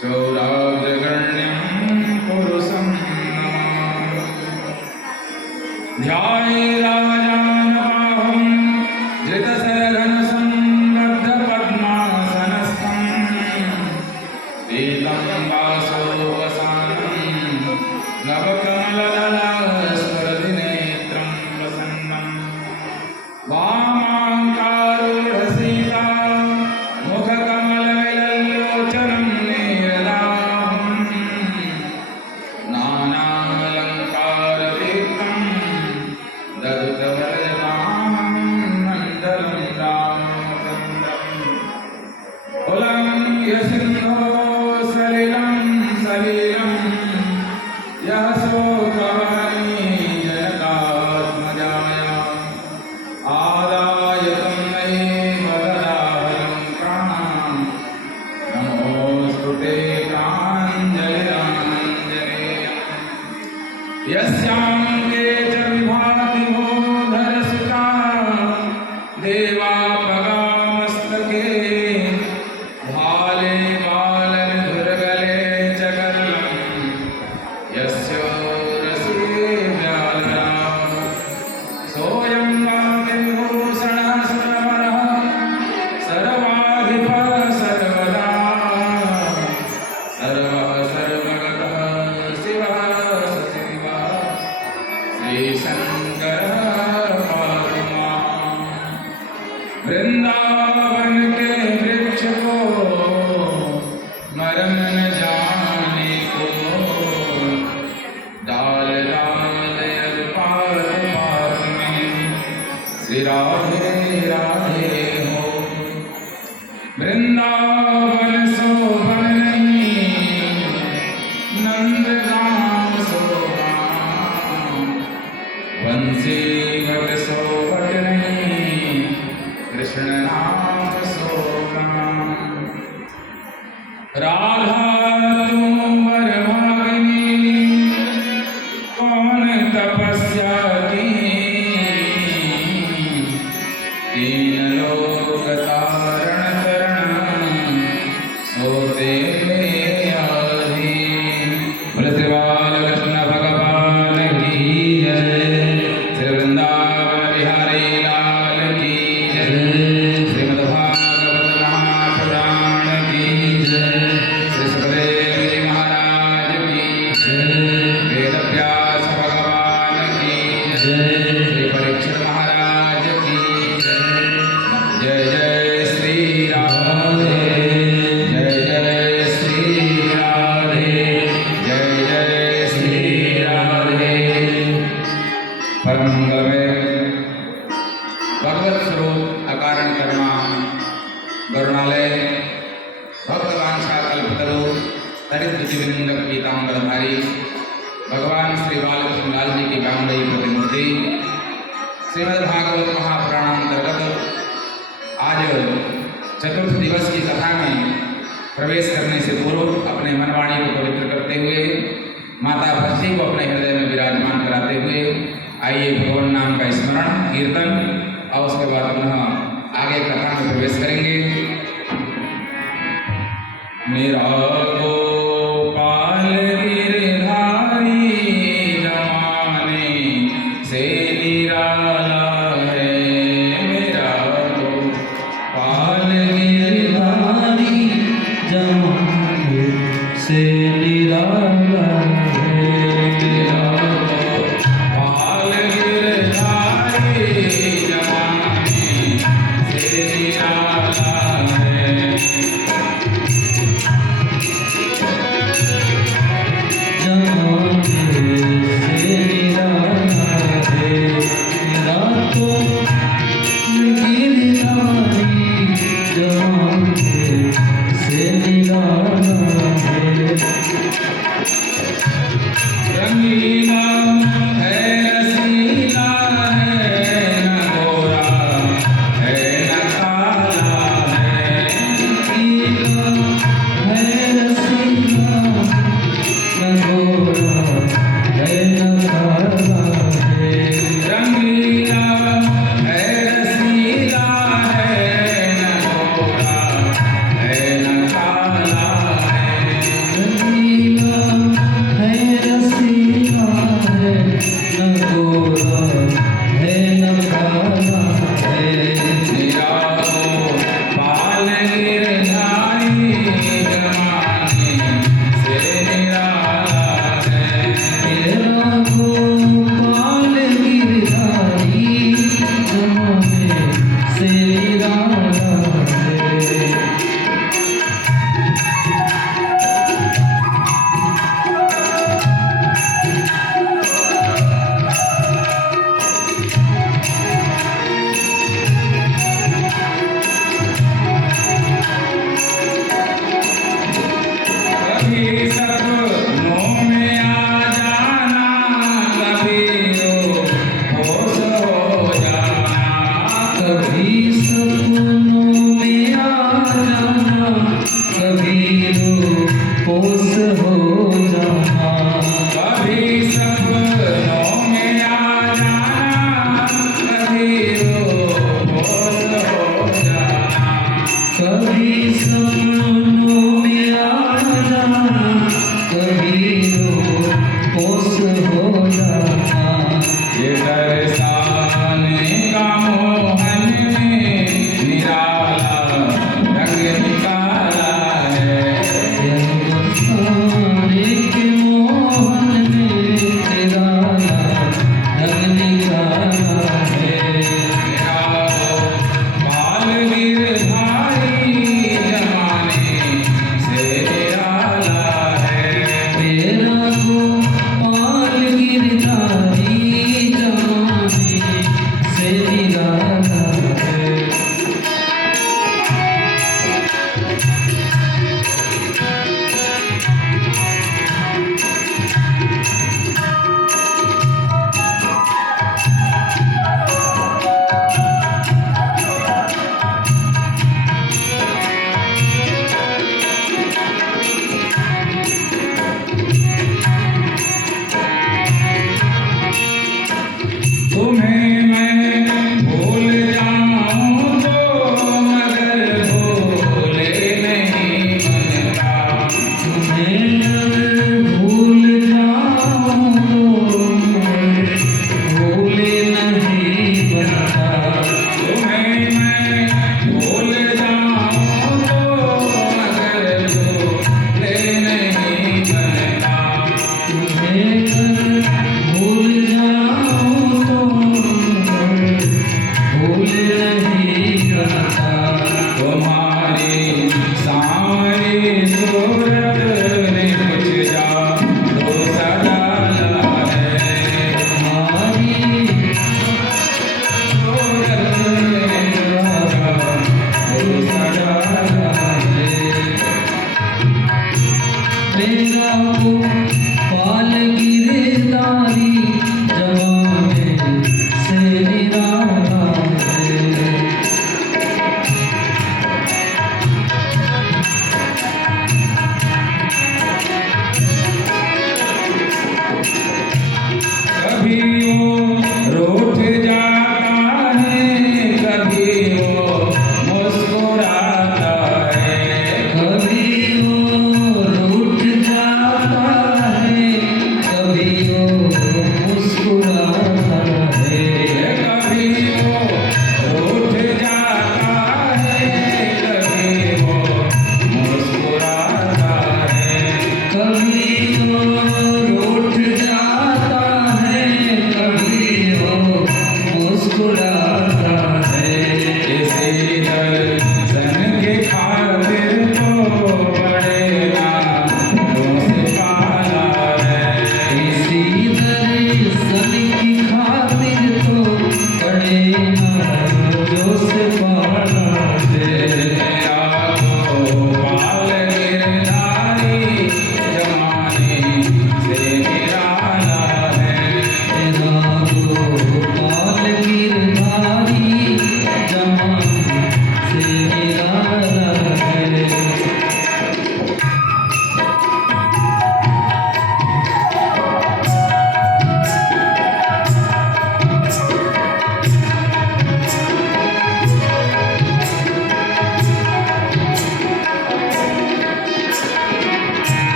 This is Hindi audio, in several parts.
चौराजगण्यं पुरुषं ध्यायेराजानबाहुं धृतशरधनुसंबद्धपद्मासनस्थं पीतं वासोवसानं नवकमलदलस्फुरदिनेत्रं प्रसन्नं वामाङ्कारूढसीता मुखकमलविललोचनं नीरदाहं नानालङ्कारदीप्तं ददुतवरदानं मण्डलं रामचन्द्रम् उल्लङ्घ्यसिन्धो सलिलं सलीलं यः शोकवाणी जनकात्मजाया आदाय तन्मयेव ददाहं प्राणां नमोऽस्तु ते प्राञ्जलिराञ्जनेयम् यस्याङ्के च विभाति भूधरसुता देवापगामस्तके भाले मालनिधुर्गले च कर्लं यस्य रसे व्यालना सोऽयं वाग्विभूषणः सुरवरः सर्वाधिपः सर्वदा सर्वः सर्वगतः शिवः सचिवः श्रीशङ्करः पातु माम्। वृंदावन के वृक्ष को मरम न जाने को डाल डाल अल्पार पार में श्री राधे राधे हो। वृंदावन शोभन नहीं नंदगाम शोभा बंसी घट शोभट नहीं कृष्ण नाम शोभा। राधा तुम वरभागिनी कौन तपस्या की तीन लोक तारण तरण सोते आधी। बोले श्री बालकृष्ण भगवान की जय। श्री वृंदावन बिहारी लाल की जय। श्रीमद्भागवत महापुराण की जय। श्री सुखदेव जी महाराज की जय। वेदव्यास भगवान की जय। श्री परीक्षित महाराज की जय। जय जय श्री राधे जय जय श्री राधे जय जय श्री राधे। परम गवे भगवत स्वरूप अकारण करुणा करुणालय भगवान कल्पतरु तरित द्विविंद पीतांबरधारी भगवान श्री बालकृष्ण लाल जी की गांगई प्रतिमूर्ति श्रीमद्भागवत महापुराणांतर्गत आज चतुर्थ दिवस की कथा में प्रवेश करने से पूर्व अपने मनवाणी को पवित्र करते हुए माता भक्ति को अपने हृदय में विराजमान कराते हुए आइए भगवान नाम का स्मरण कीर्तन और उसके बाद पुनः आगे कथा में प्रवेश करेंगे। मेरा गोपाल गिरधारी जमाने से निराला है। मेरा गोपाल गिरधारी जमाने से निराला है। मेरा गोपाल गिरधारी जमाने से निराला है। रोपोस हो जाना। कभी सपनों में आ जाना, कभी रोपोस हो जाना। कभी सपनों में आ जाना, कभी रोपोस हो जाना। ये दर्शाने का मोहन ने निराला रंग निकाला है। यह बरसाने के मोहन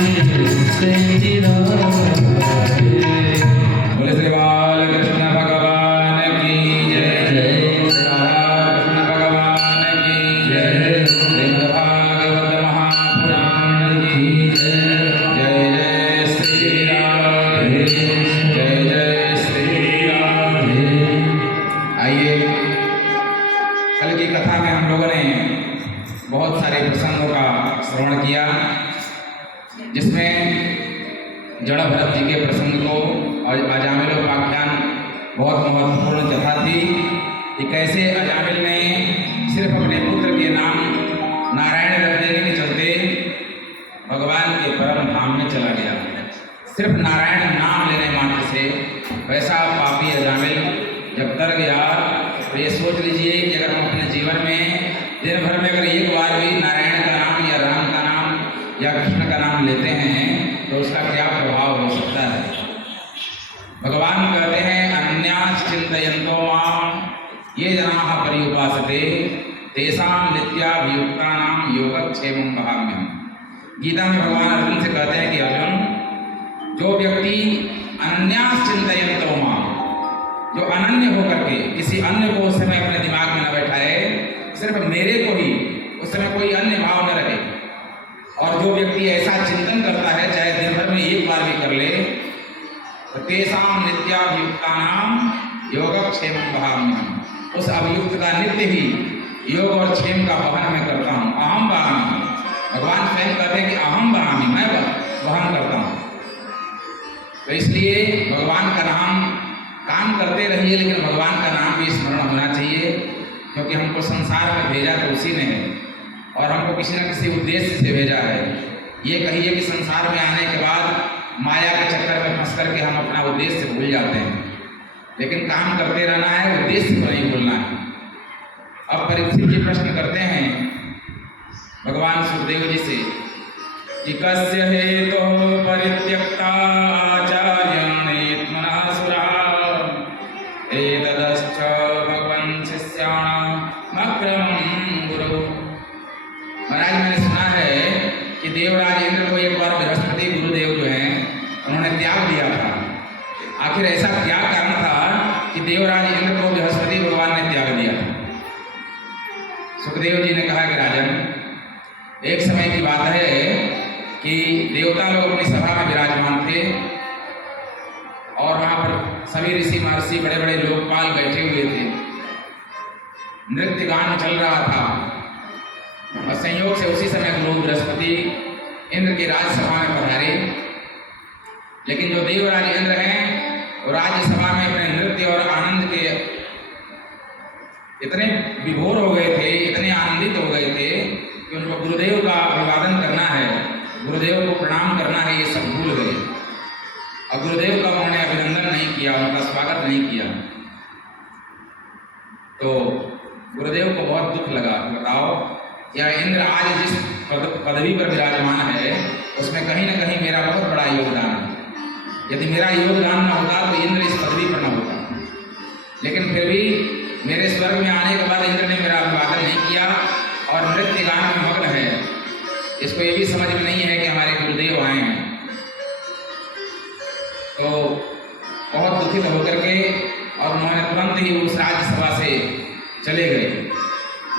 से निराले। बोले श्री बाल कृष्ण भगवान की जय। जय कृष्ण भगवान की जय। श्रीमद् भागवत महापुराण की जय। जय जय श्री राम। जय जय श्री राम। आइए, कल की कथा में हम लोगों ने बहुत सारे प्रसंगों का श्रवण किया, जिसमें जड़ भरत जी के प्रसंग को और अजामिलोपाख्यान बहुत महत्वपूर्ण कथा थी कि कैसे अजामिल ने सिर्फ अपने पुत्र के नाम नारायण रख देने के चलते भगवान के परम धाम में चला गया। सिर्फ नारायण नाम लेने मात्र से वैसा पापी अजामिल जब तर गया, तो ये सोच लीजिए कि अगर हम अपने जीवन में दिन भर में अगर एक बार भी नारायण का नाम या राम का नाम या कृष्ण का नाम लेते हैं तो उसका क्या प्रभाव हो सकता है। भगवान कहते हैं अन्यास चिंतयन्तो मां ये जनाः पर्युपासते तेषां नित्याभियुक्तानां योगक्षेमं वहाम्यहम्। गीता में भगवान अर्जुन से कहते हैं कि अर्जुन, जो व्यक्ति अन्यास चिंतयन्तो मां, जो अनन्य होकर के किसी अन्य को उस समय अपने दिमाग में न बैठाए, सिर्फ मेरे को ही उस समय कोई अन्य भाव न रहे, और जो व्यक्ति ऐसा चिंतन करता है चाहे दिन भर में एक बार भी कर ले, तो तेषां नित्याभियुक्तानां योगक्षेमं वहाम्यहम्। उस अभियुक्त का नित्य ही योग और क्षेम का वहन मैं करता हूँ। अहम वहामि, भगवान स्वयं कहते हैं कि अहम वहामि, मैं वहन करता हूँ। तो इसलिए भगवान का नाम काम करते रहिए, लेकिन भगवान का नाम भी स्मरण होना चाहिए, क्योंकि हमको संसार में भेजा तो उसी ने है और हमको किसी न किसी उद्देश्य से भेजा है। ये कहिए कि संसार में आने के बाद माया के चक्कर में फंस करके हम अपना उद्देश्य भूल जाते हैं, लेकिन काम करते रहना है, उद्देश्य को नहीं भूलना है। अब परीक्षित जी प्रश्न करते हैं भगवान सुखदेव जी से कि कस्य हेतुः परित्यक्ता आचार्याणि मनःसुराः एतदश्च भगवन् शिष्याणामक्रमं गुरु। महाराज, मैंने सुना है कि देवराज इंद्र को एक बार बृहस्पति गुरुदेव जो हैं उन्होंने त्याग दिया था। आखिर ऐसा क्या कारण था कि देवराज इंद्र को बृहस्पति भगवान ने त्याग दिया था? सुखदेव जी ने कहा कि राजन, एक समय की बात है कि देवता लोग अपनी सभा में विराजमान थे और वहां पर सभी ऋषि महर्षि बड़े बड़े लोकपाल बैठे हुए थे। नृत्य गान चल रहा था और संयोग से उसी समय गुरु बृहस्पति इंद्र की राज्यसभा में पधारे। लेकिन जो देवराज इंद्र हैं वो राज्यसभा में अपने नृत्य और आनंद के इतने विभोर हो गए थे, इतने आनंदित हो गए थे कि उनको गुरुदेव का अभिवादन करना है, गुरुदेव को प्रणाम करना है, ये सब भूल गए और गुरुदेव का उन्होंने अभिनंदन नहीं किया, उनका स्वागत नहीं किया। तो गुरुदेव को बहुत दुख लगा। बताओ, या इंद्र आज जिस पदवी पर विराजमान है उसमें कहीं ना कहीं मेरा बहुत बड़ा योगदान है। यदि मेरा योगदान न होता तो इंद्र इस पदवी पर न होता। लेकिन फिर भी मेरे स्वर्ग में आने के बाद इंद्र ने मेरा अभिवादन नहीं किया और नृत्य गान में मग्न है। इसको ये भी समझ में नहीं है कि हमारे गुरुदेव आए हैं। तो बहुत दुखित होकर के और उन्होंने तुरंत ही उस राज्यसभा से चले गए।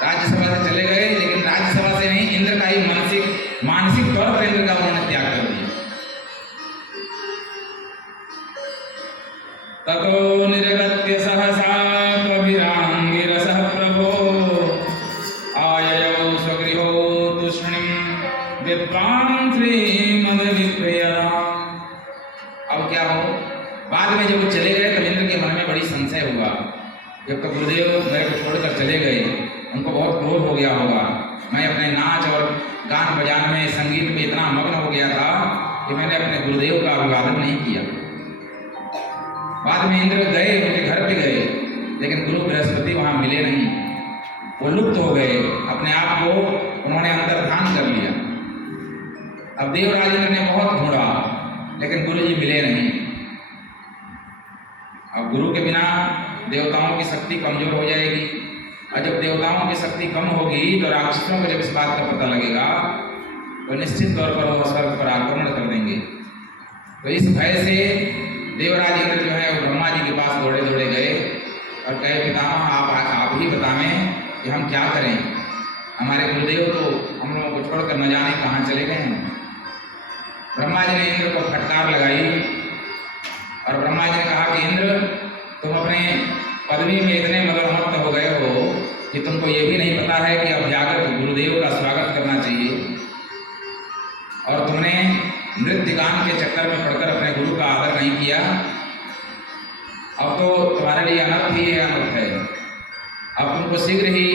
राज्यसभा से चले गए, लेकिन राज्यसभा से नहीं, इंद्र का ही मानसिक तौर पर इंद्र का उन्होंने त्याग कर दिया। ततो निर्गत्य सहसा कविरांगिरसः प्रभो आययौ स्वगृहो तूष्णीं विद्वान् श्रीमद्विप्रियताम्। अब क्या हो, बाद में जब वो चले गए तो इंद्र के मन में बड़ी संशय हुआ। जब तक गुरुदेव मेरे को छोड़कर चले गए, उनको बहुत क्रोध हो गया होगा। मैं अपने नाच और गान बजान में, संगीत में इतना मग्न हो गया था कि मैंने अपने गुरुदेव का अभिवादन नहीं किया। बाद में इंद्र गए, उनके घर पे गए, लेकिन गुरु बृहस्पति वहाँ मिले नहीं। वो लुप्त हो गए, अपने आप को उन्होंने अंतर्धान कर लिया। अब देवराज इंद्र ने बहुत ढूंढा, लेकिन गुरु जी मिले नहीं। अब गुरु के बिना देवताओं की शक्ति कमजोर हो जाएगी, और जब देवताओं की शक्ति कम होगी तो राक्षसों को जब इस बात का पता लगेगा तो तो निश्चित तौर पर वह स्वर्ग पर आक्रमण कर देंगे। तो इस भय से देवराज इंद्र जो है वो ब्रह्मा जी के पास दौड़े दौड़े गए और कहे, पितामह आप ही बतावें कि हम क्या करें, हमारे गुरुदेव तो हम लोगों को छोड़कर न जाने कहाँ चले गए हैं। ब्रह्मा जी ने इंद्र को फटकार लगाई और ब्रह्मा जी ने कहा कि इंद्र, तुम अपने पदवी में इतने मदोन्मत्त हो गए हो कि तुमको ये भी नहीं पता है कि अब जाकर गुरुदेव का स्वागत करना चाहिए, और तुमने नृत्य गान के चक्कर में पड़कर अपने गुरु का आदर नहीं किया। अब तो तुम्हारे लिए अनर्थ ही है, अनर्थ है। अब तुमको शीघ्र ही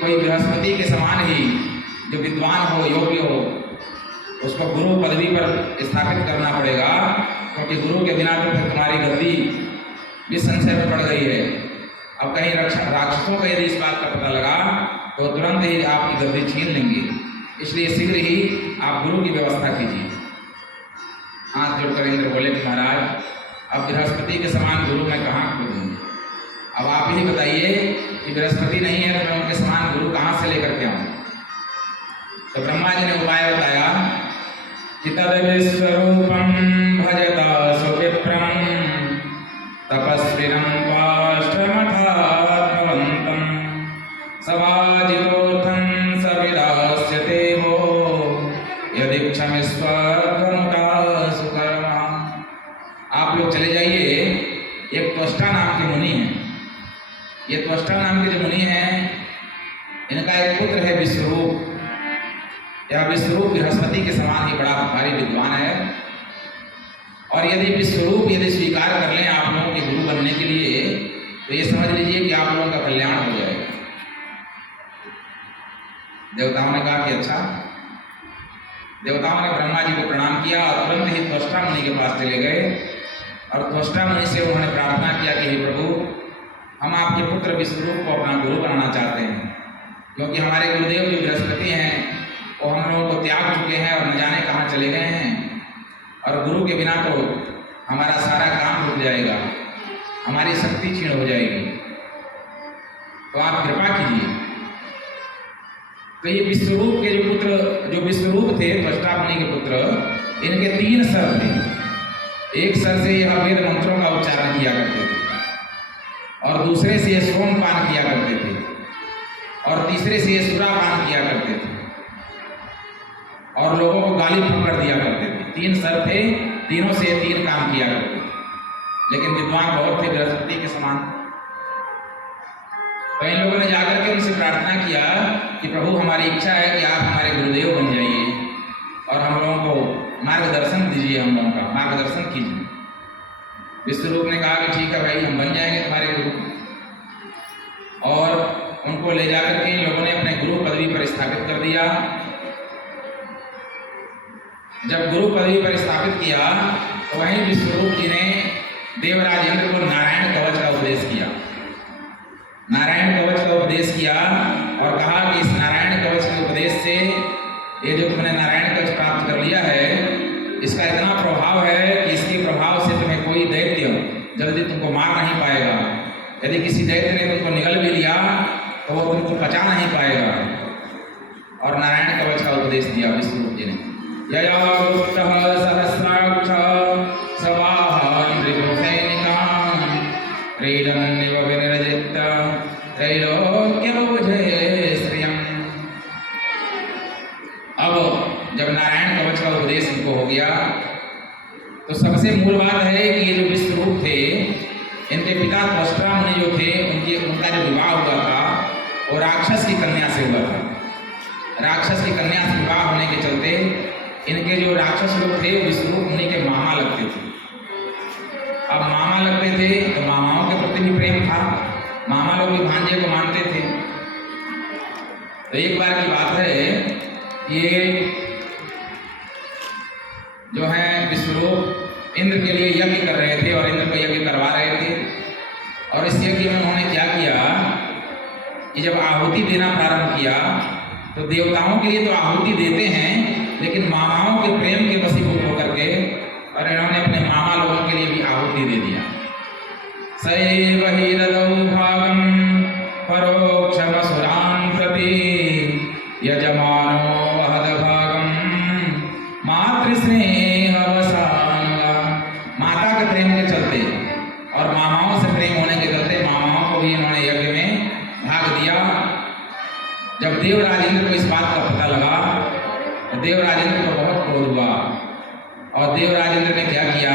कोई बृहस्पति के समान ही जो विद्वान हो, योग्य हो, उसको गुरु पदवी पर स्थापित करना पड़ेगा, क्योंकि गुरु के बिना तो फिर तुम्हारी गद्दी भी संशय में पड़ गई है। अब कहीं राक्षसों को यदि इस बात का पता लगा तो तुरंत ही आपकी गद्दी छीन लेंगे, इसलिए शीघ्र ही आप गुरु की व्यवस्था कीजिए। हाथ जोड़कर इंद्र बोले कि महाराज, अब बृहस्पति के समान गुरु मैं कहाँ खोजूँ? अब आप ही बताइए कि बृहस्पति नहीं है तो मैं उनके समान गुरु कहाँ से लेकर के आऊँ? तो ब्रह्मा जी ने उपाय बताया कि तद विश्वरूपम भजता सुविप्रम तपस्विनं काष्ठमथात्मवन्तं सवाजितोऽर्थं सविदास्यते वो यदीक्षमिस्वर्गमुता सुकर्मा। आप लोग चले जाइए, एक त्वष्टा नाम के मुनि हैं। ये त्वष्टा नाम के जो मुनि हैं, इनका एक पुत्र है विश्वरूप। यह विश्वरूप बृहस्पति के समान ही बड़ा भारी विद्वान है, और यदि विश्वरूप यदि स्वीकार कर लें आप लोगों के गुरु बनने के लिए तो ये समझ लीजिए कि आप लोगों का कल्याण हो जाएगा। देवताओं ने कहा कि अच्छा। देवताओं ने ब्रह्मा जी को प्रणाम किया और तुरंत ही त्वष्टा मुनि के पास चले गए और त्वष्टा मुनि से उन्होंने प्रार्थना किया कि हे प्रभु, हम आपके पुत्र विश्वरूप को अपना गुरु बनाना चाहते हैं, क्योंकि हमारे गुरुदेव जो बृहस्पति हैं वो हम लोगों को त्याग चुके हैं और न जाने कहाँ चले गए हैं, और गुरु के बिना तो हमारा सारा काम रुक जाएगा, हमारी शक्ति क्षीण हो जाएगी, तो आप कृपा कीजिए। तो ये विश्वरूप के जो पुत्र, जो विश्वरूप थे त्वष्टा मुनि के पुत्र, इनके 3 सर थे। एक सर से यह वेद मंत्रों का उच्चारण किया करते थे, और दूसरे से ये सोमपान किया करते थे, और तीसरे से ये सुरापान किया करते थे, और लोगों को गाली पकड़ दिया करते थे। 3 सर थे, तीनों से 3 काम किया करते थे, लेकिन विद्वान बहुत थे बृहस्पति के समान। तो इन लोगों ने जाकर के उनसे प्रार्थना किया कि प्रभु, हमारी इच्छा है कि आप हमारे गुरुदेव बन जाइए और हम लोगों को मार्गदर्शन दीजिए, हम लोगों का मार्गदर्शन कीजिए। विश्वरूप ने कहा कि ठीक है भाई, हम बन जाएंगे तुम्हारे गुरु, और उनको ले जाकर के इन लोगों ने अपने गुरु पदवी पर स्थापित कर दिया। जब गुरु पदवी पर स्थापित किया तो वहीं विश्वरूप जी ने देवराज इंद्र को नारायण कवच का उपदेश किया। नारायण कवच का उपदेश किया और कहा कि इस नारायण कवच के उपदेश से ये जो तुमने नारायण कवच प्राप्त कर लिया है, इसका इतना प्रभाव है कि इसके प्रभाव से तुम्हें कोई दैत्य जल्दी तुमको मार नहीं पाएगा। यदि किसी दैत्य ने तुमको निगल भी लिया तो वो तुमको पचा नहीं पाएगा। और नारायण कवच का उपदेश दिया विष्णु जी ने। यया गुप्तः सहस्राक्ष सवाहान् ऋतुसैनिकान् क्रीडन्निव विनिर्जित त्रैलोक्यमुपजये श्रियम्। अब जब नारायण कवच का उपदेश इनको हो गया तो सबसे मूल बात है कि ये जो विश्वरूप थे, इनके पिता त्वष्टा मुनि जो थे, उनका जो विवाह हुआ था वो राक्षस की कन्या से हुआ था। राक्षस की कन्या से विवाह होने के चलते इनके जो राक्षस लोग थे विश्वरूप मुनि के मामा लगते थे। अब मामा लगते थे तो मामाओं के प्रति भी प्रेम था, मामा लोग भी भांजे को मानते थे। तो एक बार की बात है, ये जो है विश्वरूप इंद्र के लिए यज्ञ कर रहे थे और इंद्र को यज्ञ करवा रहे थे। और इस यज्ञ में उन्होंने क्या किया कि जब आहुति देना प्रारंभ किया तो देवताओं के लिए तो आहुति देते हैं, लेकिन मामाओं के प्रेम के वशीभूत होकर के और इन्होंने अपने मामा लोगों के लिए भी आहुति दे दिया। सैव हि ददौ भागं परोक्षमसुरान् प्रति यजमानो वहद भागं देवराजेंद्र को बहुत क्रोध हुआ और देवराजेंद्र ने क्या किया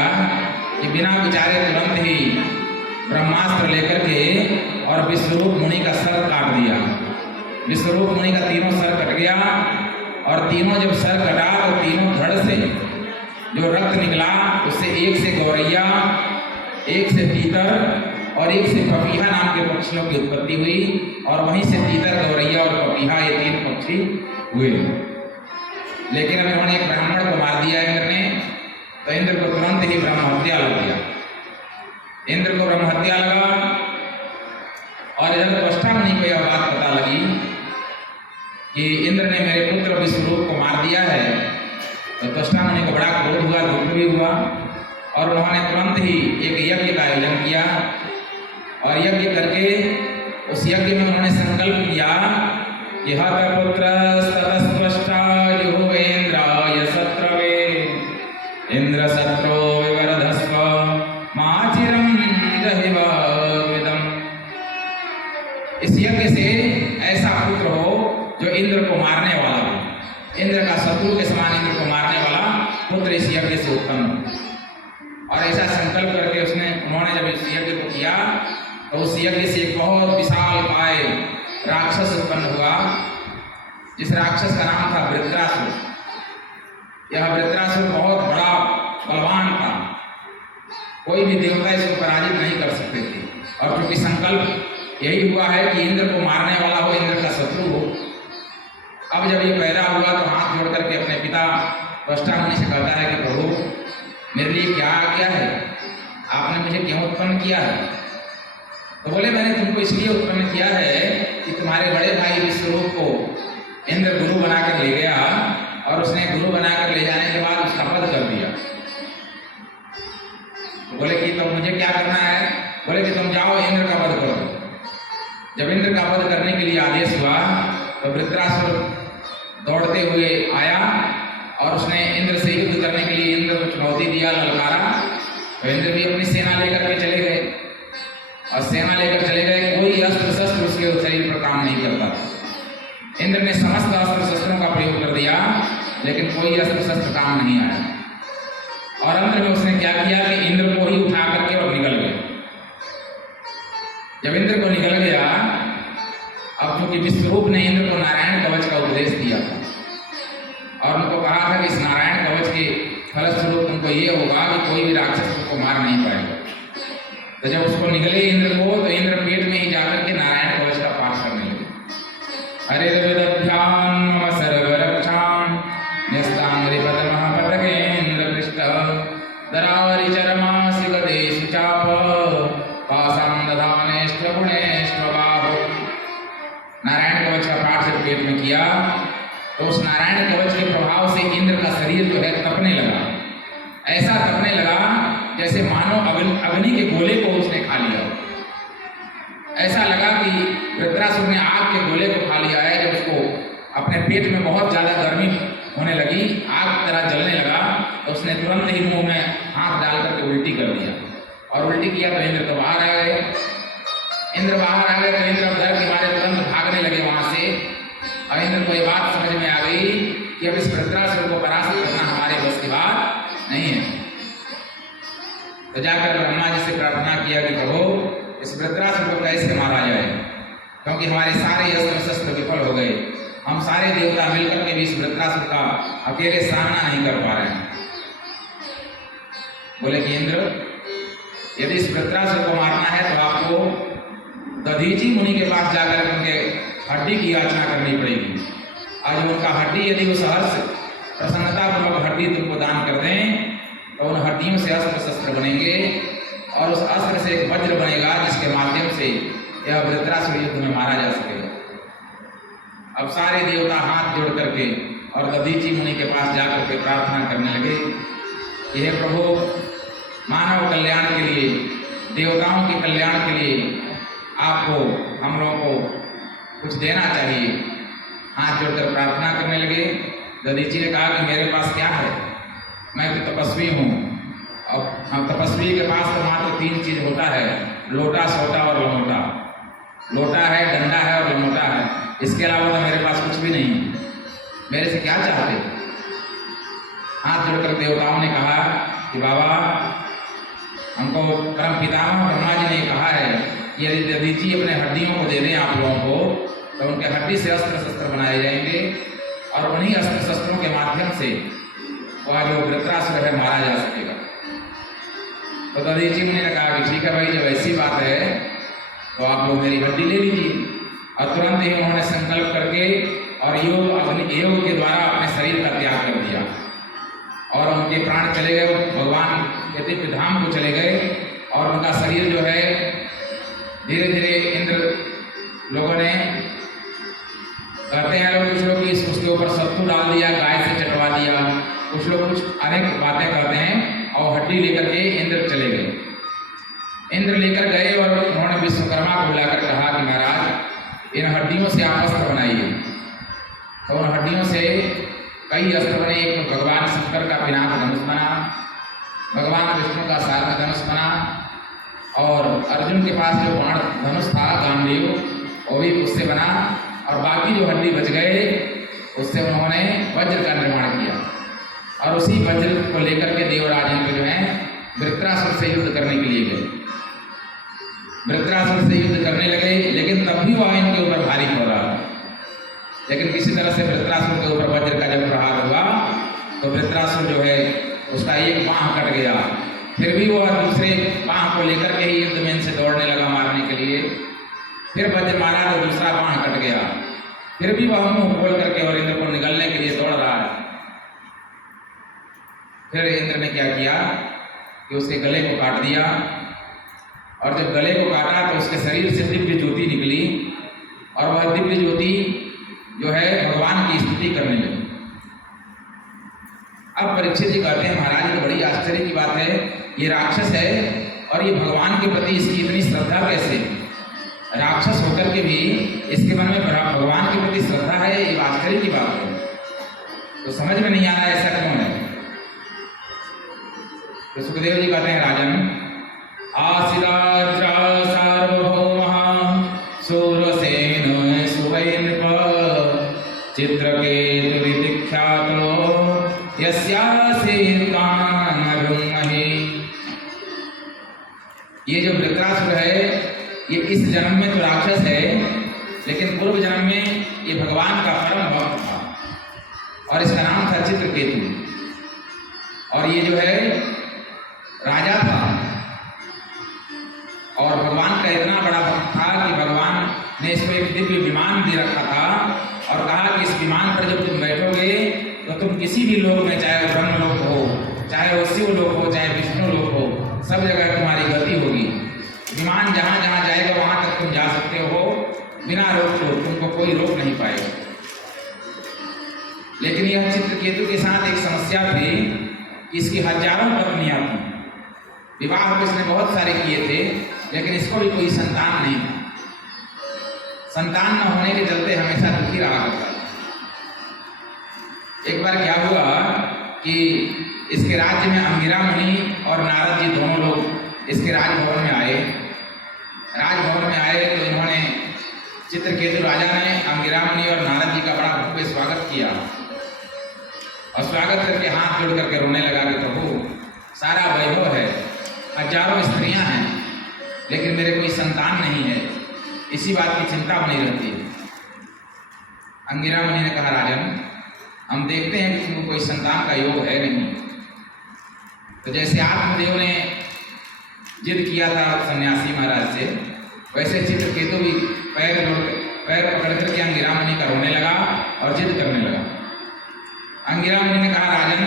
कि बिना विचारे तुरंत ही ब्रह्मास्त्र लेकर के और विश्वरूप मुनि का सर काट दिया। विश्वरूप मुनि का तीनों सर कट गया और तीनों जब सर कटा तो तीनों धड़ से जो रक्त निकला उससे एक से गौरैया, एक से तीतर और एक से पपीहा नाम के पक्षियों की उत्पत्ति हुई और वहीं से तीतर, गौरैया और पपीहा ये तीन पक्षी हुए। लेकिन अब इन्होंने एक ब्राह्मण को मार दिया इंद्र ने, तो इंद्र को तुरंत ही ब्रह्म हत्या लग गया। इंद्र को ब्रह्म हत्या लगा और इधर त्वष्टा मुनि को यह बात पता लगी कि इंद्र ने मेरे पुत्र विश्वरूप को मार दिया है। तो त्वष्टा मुनि को बड़ा क्रोध हुआ, दुख भी हुआ और उन्होंने तुरंत ही एक यज्ञ का आयोजन किया और यज्ञ करके उस यज्ञ में उन्होंने संकल्प किया कि हत पुत्र ततस्त्वष्टा जुहुवेन्द्राय शत्रवे इंद्र शत्रो विवर्धस्व माचिरं जहिवाविदम्। इस यज्ञ से ऐसा पुत्र हो जो इंद्र को मारने वाला हो, इंद्र का शत्रु के समान इंद्र को मारने वाला पुत्र इस यज्ञ से उत्पन्न हो। और ऐसा संकल्प करके उन्होंने जब इस यज्ञ को किया तो उस यज्ञ से एक बहुत विशाल काय राक्षस उत्पन्न हुआ, जिस राक्षस का नाम था वृत्रासुर। यह वृत्रासुर बहुत बड़ा बलवान था, कोई भी देवता इसको पराजित नहीं कर सकते थे। और क्योंकि संकल्प यही हुआ है कि इंद्र को मारने वाला हो, इंद्र का शत्रु हो। अब जब ये पैदा हुआ तो हाथ जोड़ करके अपने पिता त्वष्टा मुनि से कहता है कि प्रभु मेरे लिए क्या आज्ञा है, आपने मुझे क्यों उत्पन्न किया है? तो बोले मैंने तुमको इसलिए उत्पन्न किया है कि तुम्हारे बड़े भाई विश्वरूप को इंद्र गुरु बनाकर ले गया और उसने गुरु बनाकर ले जाने के बाद उसका वध कर दिया। तो बोले कि तो मुझे क्या करना है? बोले कि तुम जाओ इंद्र का वध करो। जब इंद्र का वध करने के लिए आदेश हुआ तो वृत्रासुर दौड़ते हुए आया और उसने इंद्र से युद्ध करने के लिए इंद्र को चुनौती दिया, ललकारा। तो इंद्र भी अपनी सेना लेकर के चले गए और सेना लेकर चले गए। कोई अस्त्र शस्त्र उसके शरीर पर काम नहीं करता था। इंद्र ने समस्त अस्त्र शस्त्रों का प्रयोग कर दिया लेकिन कोई अस्त्र शस्त्र काम नहीं आया। और अंत में उसने क्या किया कि इंद्र को ही उठा करके और निकल गया। जब इंद्र को निकल गया, अब क्योंकि विश्वरूप ने इंद्र को नारायण कवच का उपदेश दिया था और उनको कहा था कि इस नारायण कवच के फलस्वरूप तुमको ये होगा कि कोई भी राक्षस तुमको मार नहीं पाएगा। तो जब उसको निकले इंद्र को, तो इंद्र पेट में ही जाकर के नारायण कवच का पाठ करने लगे। हरे रविदभ्याम मम सर्वरक्षाम न्यस्तांग्रिपद महापतकेन्द्र पृष्ठ दरावरि चरमासि गदेषु चाप पासां दधानेष्ठ गुणेष्ठ बाहु। नारायण कवच का पाठ जब पेट में किया तो उस नारायण कवच के प्रभाव से इंद्र का शरीर जो है तपने लगा। ऐसा तपने लगा जैसे मानो अग्नि के गोले को उसने खा लिया। ऐसा लगा कि वृत्रासुर ने आग के गोले को खा लिया है। जब उसको अपने पेट में बहुत ज़्यादा गर्मी होने लगी, आग तरह जलने लगा, तो उसने तुरंत ही मुंह में हाथ डाल करके उल्टी कर दिया। और उल्टी किया तो इंद्र तो बाहर आ गए। इंद्र बाहर आ गए तो इंद्र डर के मारे तुरंत भागने लगे वहाँ से। और इंद्र को ये बात समझ में आ गई कि अब इस वृत्रासुर को परास्त करना हमारे बस की बात नहीं है। तो जाकर ब्रह्मा जी से प्रार्थना किया कि प्रभु इस वृत्रासुर को कैसे मारा जाए, क्योंकि हमारे सारे अस्त्र शस्त्र विफल हो गए। हम सारे देवता मिलकर के भी इस वृत्रासुर का अकेले सामना नहीं कर पा रहे हैं। बोले कि इंद्र यदि इस वृत्रासुर को मारना है तो आपको दधीची मुनि के पास जाकर उनके हड्डी की याचना करनी पड़ेगी। आज उनका हड्डी यदि उस हर्ष प्रसन्नतापूर्वक हड्डी तुमको दान कर दें तो उन हड्डियों से अस्त्र शस्त्र बनेंगे और उस अस्त्र से एक वज्र बनेगा जिसके माध्यम से यह वृत्रासुर युद्ध में मारा जा सकेगा। अब सारे देवता हाथ जोड़ करके और दधीची मुनि के पास जाकर के प्रार्थना करने लगे कि हे प्रभु, मानव कल्याण के लिए, देवताओं के कल्याण के लिए आपको हम लोगों को कुछ देना चाहिए। हाथ जोड़कर प्रार्थना करने लगे। दधीची ने कहा कि मेरे पास क्या है, मैं तो तपस्वी हूँ। अब हम तपस्वी के पास तो मात्र 3 चीज़ होता है, लोटा, सोटा और लमोटा। लोटा है, डंडा है और लमोटा है। इसके अलावा तो मेरे पास कुछ भी नहीं है। मेरे से क्या चाहते? हाथ जोड़कर देवताओं ने कहा कि बाबा, हमको परम पितामह ब्रह्मा जी ने कहा है कि यदि दधीची अपने हड्डियों को दे दें आप लोगों को, तो उनके हड्डी से अस्त्र शस्त्र बनाए जाएंगे और उन्हीं अस्त्र शस्त्रों के माध्यम से वह जो वृत्रासुर है मारा जा सकेगा। तो दधीची मुनि ने कहा कि ठीक है भाई, जब ऐसी बात है तो आप लोग मेरी हड्डी ले लीजिए। और तुरंत ही उन्होंने संकल्प करके और योग के द्वारा अपने शरीर का त्याग कर दिया और उनके प्राण चले गए भगवान के दिव्य धाम को चले गए। और उनका शरीर जो है धीरे धीरे इंद्र लोगों ने, कहते हैं लोग कुछ लोग कि उसके ऊपर सत्तू डाल दिया, गाय से चटवा दिया, कुछ लोग कुछ अनेक बातें करते हैं, और हड्डी लेकर के इंद्र चले गए। इंद्र लेकर गए और उन्होंने विश्वकर्मा को बुलाकर कहा कि महाराज, इन हड्डियों से आप अस्त्र बनाइए। तो उन हड्डियों से कई अस्त्र बने। एक तो भगवान शंकर का पिनाक धनुष बना, भगवान विष्णु का सारंग धनुष बना, और अर्जुन के पास जो बाण धनुष था गांडीव, वो भी उससे बना। और बाकी जो हड्डी बच गए उससे उन्होंने वज्र का निर्माण किया। और उसी वज्र को लेकर के देवराज इंद्र जो है वृत्रासुर से युद्ध करने के लिए गए। वृत्रासुर से युद्ध करने लगे, लेकिन तब भी वह इनके ऊपर भारी हो रहा। लेकिन किसी तरह से वृत्रासुर के ऊपर वज्र का जब प्रहार हुआ तो वृत्रासुर जो है उसका एक बाँह कट गया। फिर भी वह दूसरे बाँह को लेकर के ही युद्ध में इनसे दौड़ने लगा मारने के लिए। फिर वज्र मारा तो दूसरा बाँह कट गया। फिर भी वह मुंह खोल करके और इंद्र को निगलने के लिए दौड़ रहा है। फिर इंद्र ने क्या किया कि उसके गले को काट दिया, और जब गले को काटा तो उसके शरीर से दिव्य ज्योति निकली, और वह दिव्य ज्योति जो है भगवान की स्तुति करने लगी। अब परीक्षित जी कहते हैं, महाराज तो बड़ी आश्चर्य की बात है, ये राक्षस है और ये भगवान के प्रति इसकी इतनी श्रद्धा कैसे? राक्षस होकर के भी इसके मन में भगवान के प्रति श्रद्धा है, ये आश्चर्य की बात है। तो समझ में नहीं आ रहा ऐसा क्यों है? तो सुखदेव जी कहते हैं, राजन, आसिराज्रा सार्वभौमः सूरसेन सुवैनृप चित्रकेतुरितिख्यातो यस्यास्य कानरुन्महि। ये जो वृत्रासुर है ये इस जन्म में तो राक्षस है, लेकिन पूर्व जन्म में ये भगवान का परम भक्त था और इसका नाम था चित्रकेतु। और ये जो है राजा था और भगवान का इतना बड़ा भक्त था कि भगवान ने इसको एक दिव्य विमान दे रखा था और कहा कि इस विमान पर जब तुम बैठोगे तो तुम किसी भी लोक में, चाहे वो ब्रह्मलोक हो, चाहे वो शिवलोक हो, चाहे विष्णु लोक हो, सब जगह तुम्हारी गति होगी। विमान जहाँ जहाँ जाएगा वहाँ तक तुम जा सकते हो बिना रोक टोक, तुमको कोई रोक नहीं पाएगा। लेकिन यह चित्रकेतु के साथ एक समस्या थी कि इसकी हजारों पत्नियां थी। विवाह तो इसने बहुत सारे किए थे, लेकिन इसको भी कोई संतान नहीं। संतान न होने के चलते हमेशा दुखी रहा करता। एक बार क्या हुआ कि इसके राज्य में अंगिरा मुनि और नारद जी दोनों लोग इसके राजभवन में आए। राजभवन में आए तो इन्होंने, चित्रकेतु राजा ने अंगिरा मुनि और नारद जी का बड़ा भव्य स्वागत किया और स्वागत करके हाथ जोड़ करके रोने लगा कि प्रभु, सारा वैभव है, हजारों स्त्रियां हैं, लेकिन मेरे कोई संतान नहीं है, इसी बात की चिंता बनी रहती है। अंगिरा मुनि ने कहा, राजन, हम देखते हैं कि तुमको कोई संतान का योग है नहीं। तो जैसे आत्मदेव ने जिद किया था सन्यासी महाराज से, वैसे चित्रकेतु भी पैर पकड़ करके अंगिरा मुनि का रोने लगा और जिद करने लगा। अंगिरा मुनि ने कहा, राजन,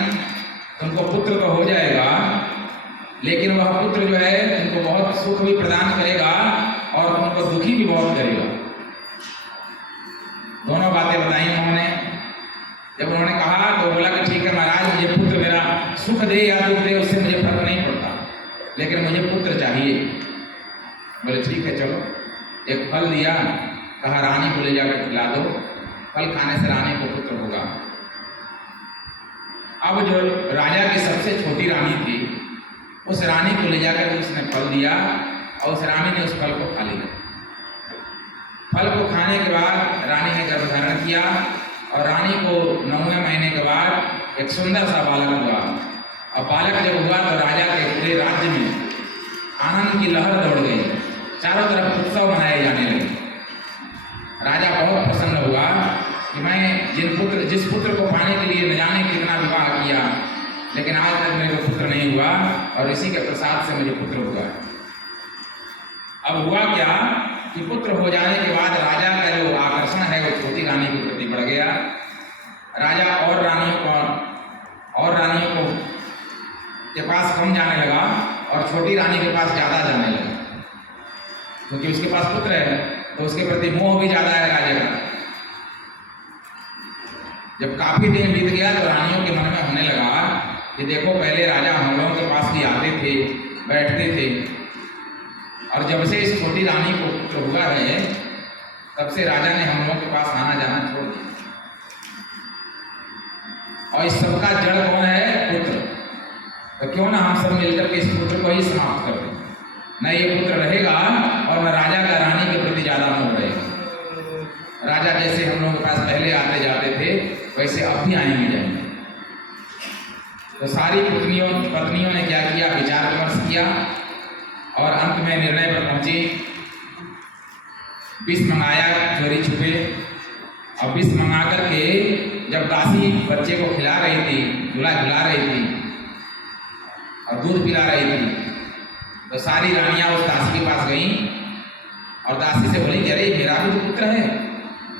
तुमको पुत्र तो हो जाएगा, लेकिन वह पुत्र जो है तुमको बहुत सुख भी प्रदान करेगा और तुमको दुखी भी बहुत करेगा। दोनों बातें बताई उन्होंने। जब उन्होंने कहा तो बोला कि ठीक है महाराज, मुझे पुत्र मेरा सुख दे या दुख दे उससे मुझे फर्क नहीं पड़ता, लेकिन मुझे पुत्र चाहिए। बोले ठीक है, चलो। एक फल दिया, कहा रानी को ले जाकर खिला दो, फल खाने से रानी को पुत्र होगा। अब जो राजा की सबसे छोटी रानी थी, उस रानी को ले जाकर उसने फल दिया और उस रानी ने उस फल को खा लिया। फल को खाने के बाद रानी ने गर्भ धारण किया और रानी को 9वें महीने के बाद एक सुंदर सा बालक हुआ। और बालक जब हुआ तो राजा के पूरे राज्य में आनंद की लहर दौड़ गई, चारों तरफ उत्सव मनाए जाने लगे। राजा बहुत प्रसन्न हुआ कि मैं जिस पुत्र को पाने के लिए न जाने कितना विवाह किया, लेकिन आज तक मेरे को पुत्र नहीं हुआ और इसी के प्रसाद से मुझे पुत्र हुआ। अब हुआ क्या कि पुत्र हो जाने के बाद राजा का जो आकर्षण है वो छोटी रानी के प्रति बढ़ गया। राजा और रानियों को के पास कम जाने लगा और छोटी रानी के पास ज़्यादा जाने लगा, क्योंकि उसके पास पुत्र है तो उसके प्रति मोह भी ज़्यादा है राजा का। जब काफ़ी दिन बीत गया तो रानियों के मन में होने लगा कि देखो, पहले राजा हम लोगों के पास भी आते थे, बैठते थे, और जब से इस छोटी रानी को पुत्र हुआ है तब से राजा ने हम लोगों के पास आना जाना छोड़ दिया। और इस सबका जड़ कौन है? पुत्र। तो क्यों ना हम सब मिलकर के इस पुत्र को ही समाप्त कर दें। न ये पुत्र रहेगा और न राजा का रानी के प्रति ज़्यादा मोह रहेगा। राजा जैसे हम लोगों के पास पहले आते जाते थे वैसे अब भी आएंगे जाएंगे। तो सारी पत्नियों ने क्या किया? विचार विमर्श किया और अंत में निर्णय पर पहुंची। विष मंगाया चोरी छुपे, और विष मंगा करके जब दासी बच्चे को खिला रही थी, झुला रही थी और दूध पिला रही थी, तो सारी रानियां उस दासी के पास गईं और दासी से बोली कि अरे मेरा भी तो पुत्र है,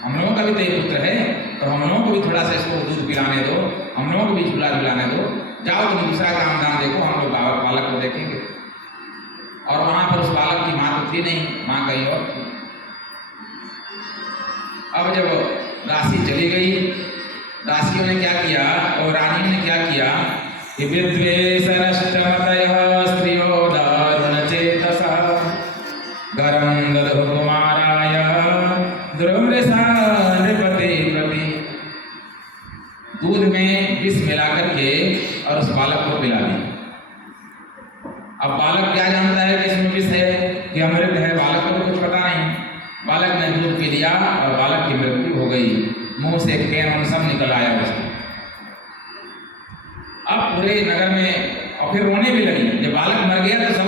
हम लोगों का भी तो ये पुत्र है, तो हम लोगों को भी थोड़ा सा इसको दूध पिलाने दो, हम लोगों को भी झूला झुलाने दो, जाओ तुम दूसरा काम धाम देखो, हम लोग बालक को देखेंगे। और वहां पर उस बालक की माँ तो थी नहीं, माँ कहीं और थी। अब जब दासी चली गई, दासियों ने क्या किया और रानियों ने क्या किया कि विद्वेषनष्टमतयः स्त्रियो दारुणचेतसः गरं ददुः कुमाराय द्रुमृषा नृपते प्रति। दूध में विष मिलाकर के और उस बालक को पिला दिया। अब बालक क्या जानता है कि इसमें विष है कि अमृत है? बालक को कुछ पता नहीं। बालक ने दूध पी लिया और बालक की मृत्यु हो गई। मुंह से फेन सब निकल आया उसको। अब पूरे नगर में और फिर रोने भी लगी। जब बालक मर गया तो सब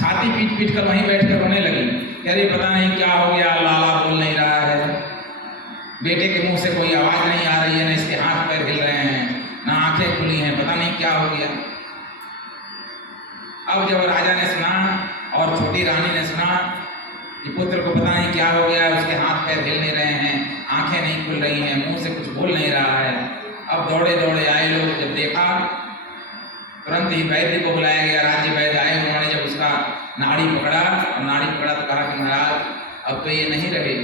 छाती पीट पीट कर वहीं बैठ कर रोने लगी। अरे पता नहीं क्या हो गया, लाला बोल नहीं रहा है, बेटे के मुंह से कोई आवाज नहीं आ रही है, न इसके हाथ पैर हिल रहे हैं, न आंखें खुली हैं, पता नहीं क्या हो गया। अब जब राजा ने सुना और छोटी रानी ने सुना कि पुत्र को पता नहीं क्या हो गया, उसके हाथ पैर हिल नहीं रहे हैं, आंखें नहीं खुल रही हैं, मुंह से कुछ बोल नहीं रहा है, अब दौड़े दौड़े आए लोग। जब देखा तुरंत ही वैद्य को बुलाया गया। राज्य वैद्य आए, उन्होंने जब उसका नाड़ी पकड़ा तो कहा कि महाराज अब तो ये नहीं रहे,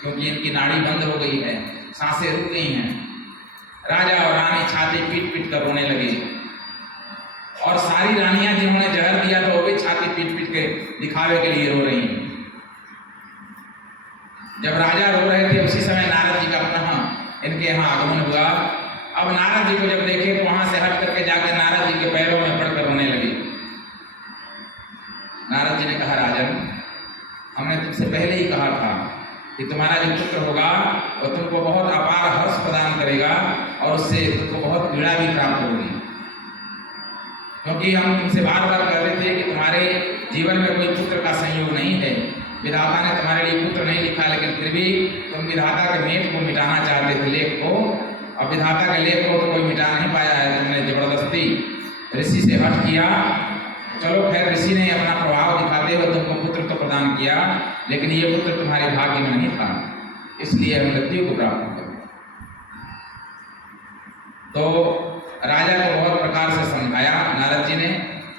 क्योंकि इनकी नाड़ी बंद हो गई है, सांसें रुक गई हैं। राजा और रानी छाती पीट पीट कर रोने लगे और सारी रानियां जिन्होंने जहर दिया तो वो भी छाती पीट पीट के दिखावे के लिए रो रही हैं। जब राजा रो रहे थे उसी समय नारद जी का पुनः इनके यहाँ आगमन हुआ। अब नारद जी को जब देखे तो वहां से हट करके जाकर नारद जी के पैरों में पड़कर रोने लगी। नारद जी ने कहा, राजन, हमने तुमसे पहले ही कहा था कि तुम्हारा जो पुत्र होगा वो तुमको बहुत अपार हर्ष प्रदान करेगा और उससे तुमको बहुत पीड़ा भी प्राप्त होगी, क्योंकि हम तुमसे बार बार कह रहे थे कि तुम्हारे जीवन में कोई पुत्र का संयोग नहीं है। विधाता ने तुम्हारे लिए पुत्र नहीं लिखा, लेकिन फिर भी तुम विधाता के मेट को मिटाना चाहते थे, लेख को, और विधाता के लेख को तो कोई मिटा नहीं पाया है। तुमने जबरदस्ती ऋषि से हट किया। चलो खैर, ऋषि ने अपना प्रभाव दिखाते हुए तुमको पुत्र तो प्रदान किया, लेकिन ये पुत्र तुम्हारे भाग्य में नहीं था, इसलिए हम मृत्यु को प्राप्त कर। तो राजा को बहुत प्रकार से समझाया नारद जी ने।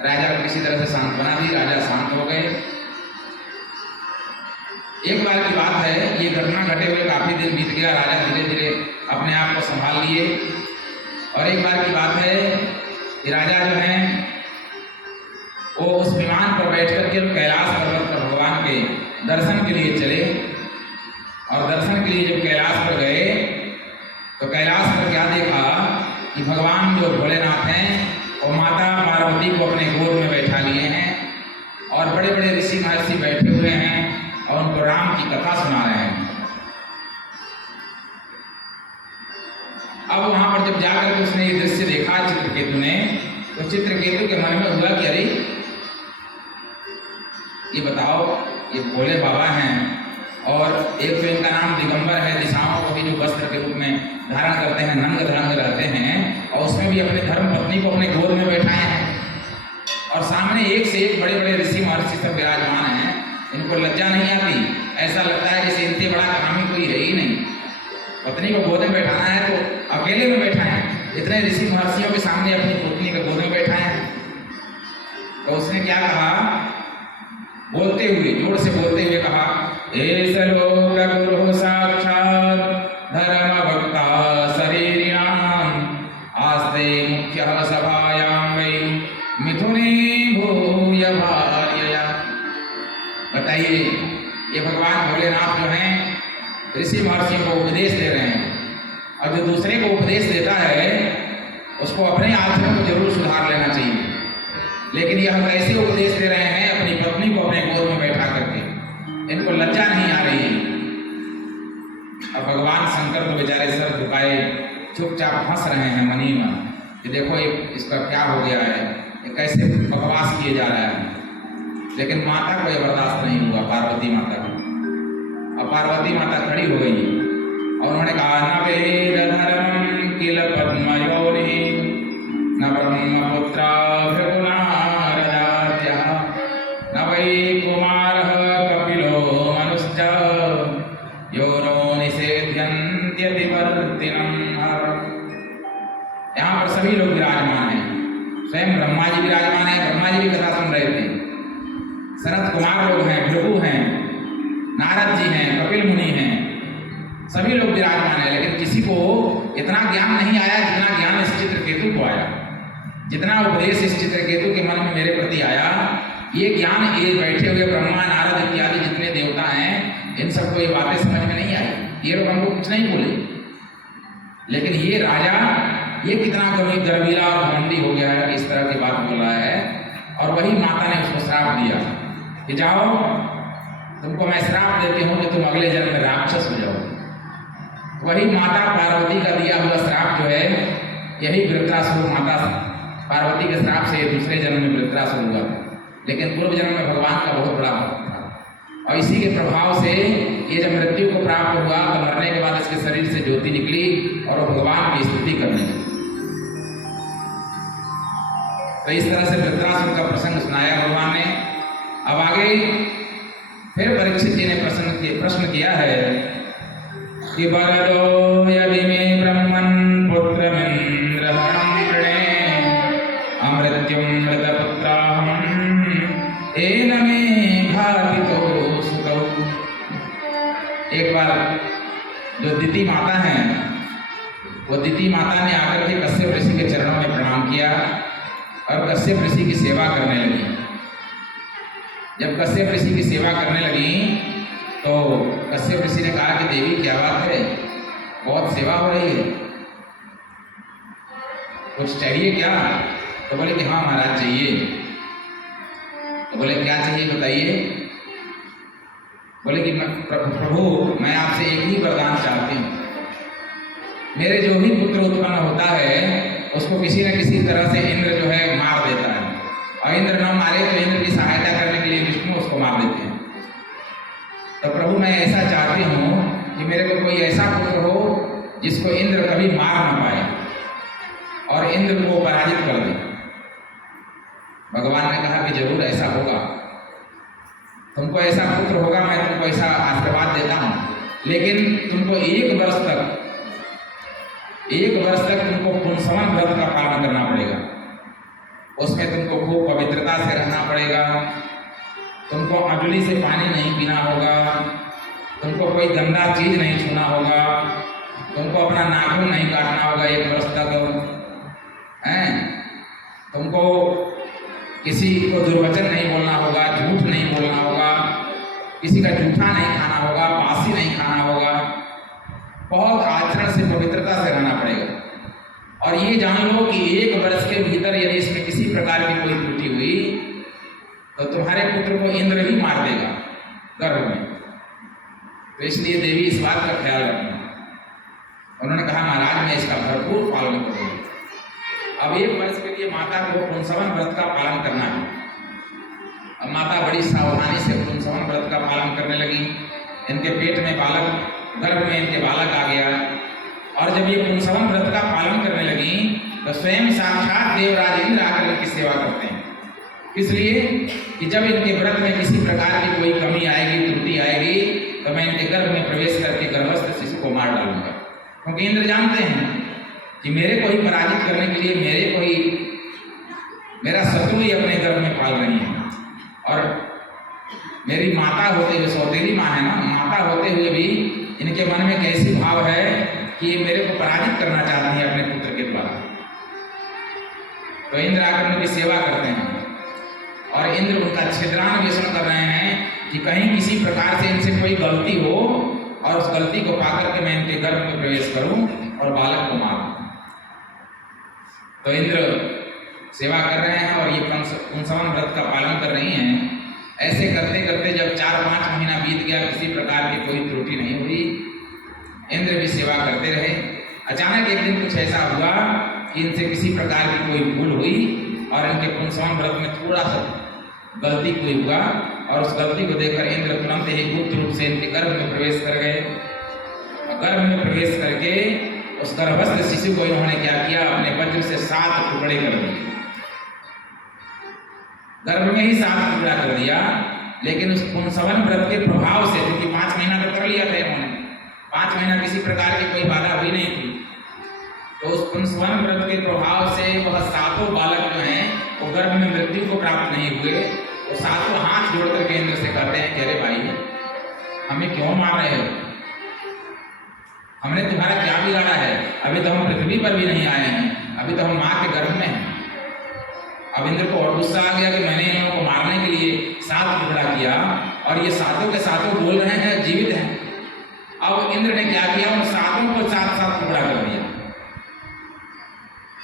राजा को किसी तरह से सांत्वना दी, राजा शांत हो गए। एक बार की बात है, ये घटना घटे हुए काफी दिन बीत गया, राजा धीरे धीरे अपने आप को संभाल लिए। और एक बार की बात है कि राजा जो हैं वो उस विमान पर बैठ करके कैलाश पर्वत पर भगवान के दर्शन के लिए चले। और दर्शन के लिए जब कैलाश पर गए तो कैलाश पर क्या देखा कि भगवान जो भोलेनाथ हैं वो माता पार्वती को अपने गोद में बैठा लिए हैं और बड़े बड़े ऋषि महर्षि बैठे हुए हैं और उनको राम की कथा सुना रहे हैं। अब वहां पर जब जब जाकर के उसने ये दृश्य देखा चित्रकेतु ने, तो चित्रकेतु के मन में हुआ कि अरे ये बताओ, ये भोले बाबा हैं और एक तो इनका नाम दिगंबर है, दिशाओं को भी जो वस्त्र के रूप में धारण करते हैं, नंग धड़ंग रहते हैं, और उसमें भी अपने धर्म पत्नी को अपने गोद में बैठाए हैं, और सामने एक से एक बड़े बड़े ऋषि महर्षि सब विराजमान हैं। इनको लज्जा नहीं आती, ऐसा लगता है जैसे इनसे बड़ा कामी कोई है ही नहीं। पत्नी को गोद में बैठाना है तो अकेले में बैठाए, इतने ऋषि महर्षियों के सामने अपनी पत्नी को गोद में बैठाए। तो उसने क्या कहा, बोलते हुए, जोर से बोलते हुए कहा, एस लोक गुरु साक्षात् धर्म भक्ता शरीरिणाम आस्ते मुख्य सभायां वै मिथुने भूय भार्यया। बताइए, ये भगवान भोलेनाथ जो हैं ऋषि महर्षियों को उपदेश दे रहे हैं, और जो दूसरे को उपदेश देता है उसको अपने आचरण को जरूर सुधार लेना चाहिए। लेकिन यह कैसे उपदेश दे रहे हैं, अपनी पत्नी को अपने गोद में बैठा करके, इनको लज्जा नहीं आ रही है। अब भगवान शंकर तो बेचारे सर झुकाए चुपचाप हंस रहे हैं मन ही मन कि देखो ये इसका क्या हो गया है, ये कैसे बकवास किए जा रहा है। लेकिन माता को यह बर्दाश्त नहीं हुआ, पार्वती माता को। अब पार्वती माता खड़ी हो गई और उन्होंने कहा, न वेद धर्मं किल पद्मयोनि न ब्रह्मपुत्रा भृगुनारदाद्यः न वै कुमारः कपिलो मनुश्च यो नो निषेध्यन्त्यति वर्तिनम्। यहाँ पर सभी लोग विराजमान हैं, स्वयं ब्रह्मा जी विराजमान हैं, ब्रह्मा जी की कथा सुन रहे थे, सनत कुमार लोग हैं, भृगु हैं, नारद जी हैं, कपिल मुनि हैं, सभी लोग विराजमान हैं। लेकिन किसी को इतना ज्ञान नहीं आया जितना ज्ञान इस चित्रकेतु को आया, जितना उपदेश इस चित्रकेतु के मन में मेरे प्रति आया। ये ज्ञान ये बैठे हुए ब्रह्मा नारद इत्यादि जितने देवता हैं, इन सबको ये बातें समझ में नहीं आई। ये लोग हमको कुछ नहीं बोले, लेकिन ये राजा ये कितना गर्वीला और घमंडी हो गया है कि इस तरह की बात बोल रहा है। और वही माता ने उसको श्राप दिया कि जाओ, तुमको मैं श्राप देती हूँ कि तुम अगले जन्म में राक्षस हो जाओ। वही माता पार्वती का दिया हुआ श्राप जो है, यही वृत्रासुर, माता पार्वती के श्राप से दूसरे जन्म में वृत्रासुर हुआ था। लेकिन पूर्व जन्म में भगवान का बहुत बड़ा भक्त था, और इसी के प्रभाव से ये जब मृत्यु को प्राप्त हुआ तो मरने के बाद इसके शरीर से ज्योति निकली और वो भगवान की स्तुति करने लगी। तो इस तरह से वृत्रासुर का प्रसंग सुनाया भगवान ने। अब आगे फिर परीक्षित जी ने प्रश्न किया है कि वरदो यदि मे ब्रह्मन् पुत्रमिन्द्रहणं कृणे अमृत्युं मृतपुत्राहं येन मे घातितो सुतौ। एक बार जो दिति माता हैं, वो दिति माता ने आकर के कश्यप ऋषि के चरणों में प्रणाम किया और कश्यप ऋषि की सेवा करने लगी। जब कश्यप ऋषि की सेवा करने लगी तो कश्यप ऋषि ने कहा कि देवी क्या बात है, बहुत सेवा हो रही है, कुछ चाहिए क्या? तो बोले कि हाँ महाराज चाहिए। तो बोले क्या चाहिए बताइए। बोले कि प्रभु मैं आपसे एक ही वरदान चाहती हूँ, मेरे जो भी पुत्र उत्पन्न होता है उसको किसी न किसी तरह से इंद्र जो है मार देता है, और इंद्र न मारे तो इंद्र की सहायता करने के लिए विष्णु उसको मार देते हैं। तो प्रभु मैं ऐसा चाहती हूँ कि मेरे को कोई ऐसा पुत्र हो जिसको इंद्र कभी मार न पाए और इंद्र को पराजित कर दे। भगवान ने कहा कि जरूर ऐसा होगा, तुमको ऐसा पुत्र होगा, मैं तुमको ऐसा आशीर्वाद देता हूँ, लेकिन तुमको एक वर्ष तक तुमको पुंसवन व्रत का पालन करना पड़ेगा। उसमें तुमको खूब पवित्रता से रहना पड़ेगा, तुमको अगली से पानी नहीं पीना होगा, तुमको कोई गंदा चीज नहीं छूना होगा, तुमको अपना नाखून नहीं काटना होगा 1 वर्ष तक, हैं? तुमको किसी को दुर्वचन नहीं बोलना होगा, झूठ नहीं बोलना होगा, किसी का जूठा नहीं खाना होगा, बासी नहीं खाना होगा, बहुत आचरण से पवित्रता से रहना पड़ेगा। और ये जान लो कि 1 वर्ष के भीतर यदि इसमें किसी प्रकार की कोई त्रुटि हुई तो तुम्हारे पुत्र को इंद्र ही मार देगा गर्भ में। तो इसलिए देवी इस बात का ख्याल रखना। उन्होंने कहा महाराज मैं इसका भरपूर पालन करूँगी। अब 1 वर्ष के लिए माता को पुंसवन व्रत का पालन करना है। अब माता बड़ी सावधानी से पुंसवन व्रत का पालन करने लगी। इनके पेट में बालक, गर्भ में इनके बालक आ गया। और जब ये पुंसवन व्रत का पालन करने लगी तो स्वयं साक्षात देवराज इंद्र आकर इनकी सेवा करते हैं। इसलिए कि जब इनके व्रत में किसी प्रकार की कोई कमी आएगी, त्रुटि आएगी, तो मैं इनके गर्भ में प्रवेश करके गर्भस्थ शिशु को मार डालूंगा। क्योंकि इंद्र जानते हैं कि मेरे को ही पराजित करने के लिए मेरा शत्रु ही अपने गर्भ में पाल रही है। और मेरी माता होते हुए, सौतेली माँ है ना, माता होते हुए भी इनके मन में कैसी भाव है कि ये मेरे को पराजित करना चाहती है अपने पुत्र के द्वारा। तो इंद्र आकर उनकी सेवा करते हैं और इंद्र उनका छिद्रान्वेषण कर रहे हैं कि कहीं किसी प्रकार से इनसे कोई गलती हो और उस गलती को पाकर के मैं इनके गर्भ में प्रवेश करूं और बालक को मारूं। तो इंद्र सेवा कर रहे हैं और ये पुंसवन व्रत का पालन कर रही हैं। ऐसे करते करते जब 4-5 महीना बीत गया, किसी प्रकार की कोई त्रुटि नहीं हुई, इंद्र भी सेवा करते रहे। अचानक एक दिन कुछ ऐसा हुआ कि इनसे किसी प्रकार की कोई भूल हुई और इनके पुंसवन व्रत में थोड़ा सा गलती कोई हुआ और उस गलती को देखकर इंद्र तुरंत ही गुप्त रूप से इनके गर्भ में प्रवेश कर गए। गर्भ में प्रवेश करके उस गर्भस्थ शिशु को इन्होंने क्या किया, अपने वज्र से 7 टुकड़े कर दिए। गर्भ में ही 7 टुकड़ा कर दिया। लेकिन उस पुंसवन व्रत के प्रभाव से, क्योंकि 5 महीना तो कर लिया था इन्होंने, 5 महीना किसी प्रकार की कोई बाधा हुई नहीं थी, तो उस पुंसवन व्रत के प्रभाव से वह 7 बालक जो हैं वो गर्भ में मृत्यु को प्राप्त नहीं हुए। वो 7 हाथ जोड़ करके इंद्र से कहते हैं कि अरे भाई, हमें क्यों मार रहे हो? हमने तुम्हारा क्या बिगाड़ा है? अभी तो हम पृथ्वी पर भी नहीं आए हैं, अभी तो हम माँ के गर्भ में हैं। अब इंद्र को और गुस्सा आ गया कि मैंने इन लोगों को मारने के लिए 7 टुकड़ा किया और ये 7 के 7 बोल रहे हैं, जीवित हैं। अब इंद्र ने क्या किया, उन 7 को 7 टुकड़ा कर दिया।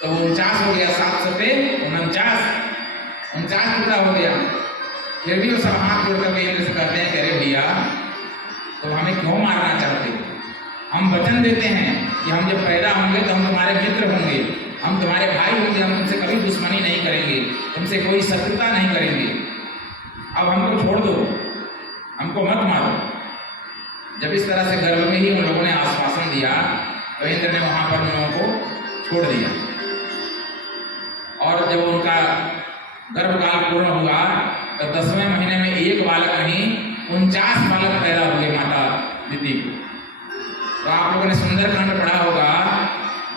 तो वो 49 हो गया, 7 सते 49 टुकड़ा हो गया। फिर भी वो सब हाथ जोड़ करके इंद्र से कहते हैं कि अरे भैया, तो हमें क्यों मारना चाहते हो? हम वचन देते हैं कि हम जब पैदा होंगे तो हम तुम्हारे मित्र होंगे, हम तुम्हारे भाई होंगे, हम तुमसे कभी दुश्मनी नहीं करेंगे, तुमसे कोई शत्रुता नहीं करेंगे। अब हमको छोड़ दो, हमको मत मारो। जब इस तरह से गर्भ में ही उन लोगों ने आश्वासन दिया तो इंद्र ने वहां पर उन लोगों को छोड़ दिया। और जब उनका गर्भकाल पूर्ण हुआ तो 10वें महीने में 1 बालक नहीं 49 बालक पैदा हुए माता दिति को। तो आप लोगों ने सुंदरकांड पढ़ा होगा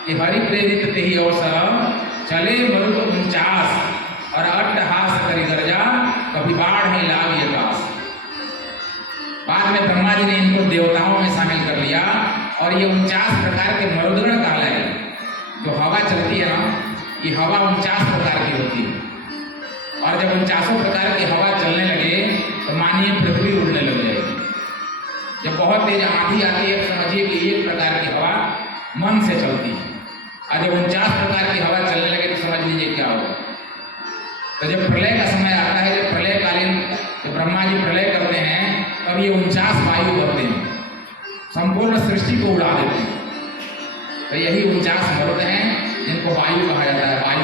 कि हरि प्रेरित तेहि अवसर चले मरुत 49 और अट्टहास करि गर्जा कभी बाढ़ ही लाग यकास। बाद में ब्रह्मा जी ने इनको देवताओं में शामिल कर लिया और ये 49 प्रकार के मरुदगण कहलाए। जो हवा चलती है ना, ये हवा 49 प्रकार की होती है। और जब 49 प्रकार की हवा चलने लगे तो मानिए पृथ्वी उड़ने लग जाएगी। जब बहुत तेज आंधी आती है, समझिए कि 1 प्रकार की हवा मन से चलती है। और जब 49 प्रकार की हवा चलने लगे तो समझ लीजिए क्या होगा। तो जब प्रलय का समय आता है, जब प्रलयकालीन जब ब्रह्मा जी प्रलय करते हैं, तब ये 49 वायु करते हैं, संपूर्ण सृष्टि को उड़ा देते हैं। तो यही 49 मरुद हैं जिनको वायु कहा जाता है, वायु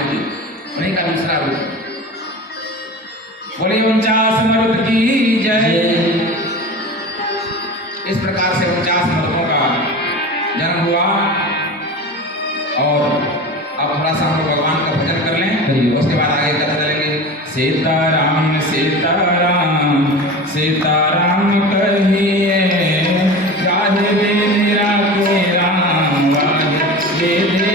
उन्हीं का दूसरा रूप। बोले 49 मरुद की जय। इस प्रकार से 49 मरुदों का जन्म हुआ। और अब थोड़ा सा हम लोग भगवान का भजन कर लें, उसके बाद आगे कथा चलेंगे। सीताराम सीताराम सीताराम कहिए, गाहे वेद राखे राम, गाहे वेद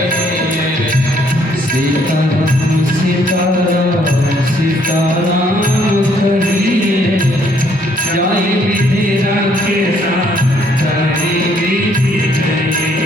रहिए। सीताराम सीताराम सीताराम कहिए, जाहि विधि राखे राम, ताहि विधि रहिए।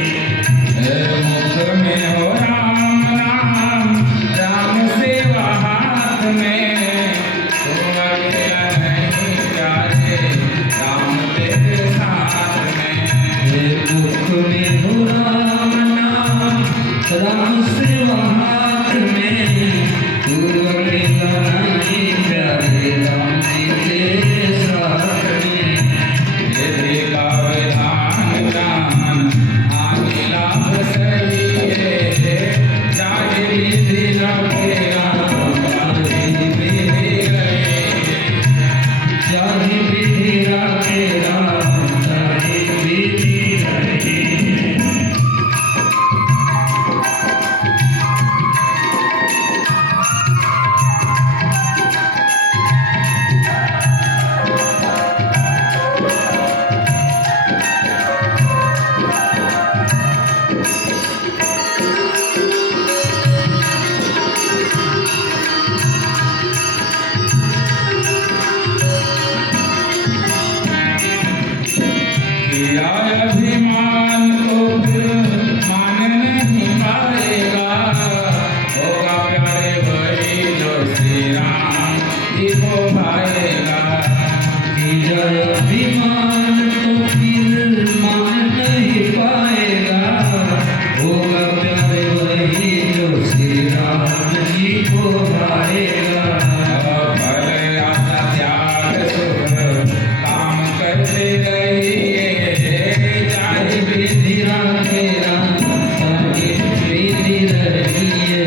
लिया अभिमान तो फिर मान नहीं पाएगा, होगा प्यारे वही जो श्री राम जी को भाएगा। किया अभिमान तो फिर मान नहीं पाएगा, होगा प्यारे वही जो श्री राम जी को भाएगा। फल आशा त्याग सुख काम करते रहिए, चाहे विधि राखे राम सारी विधि रहिए।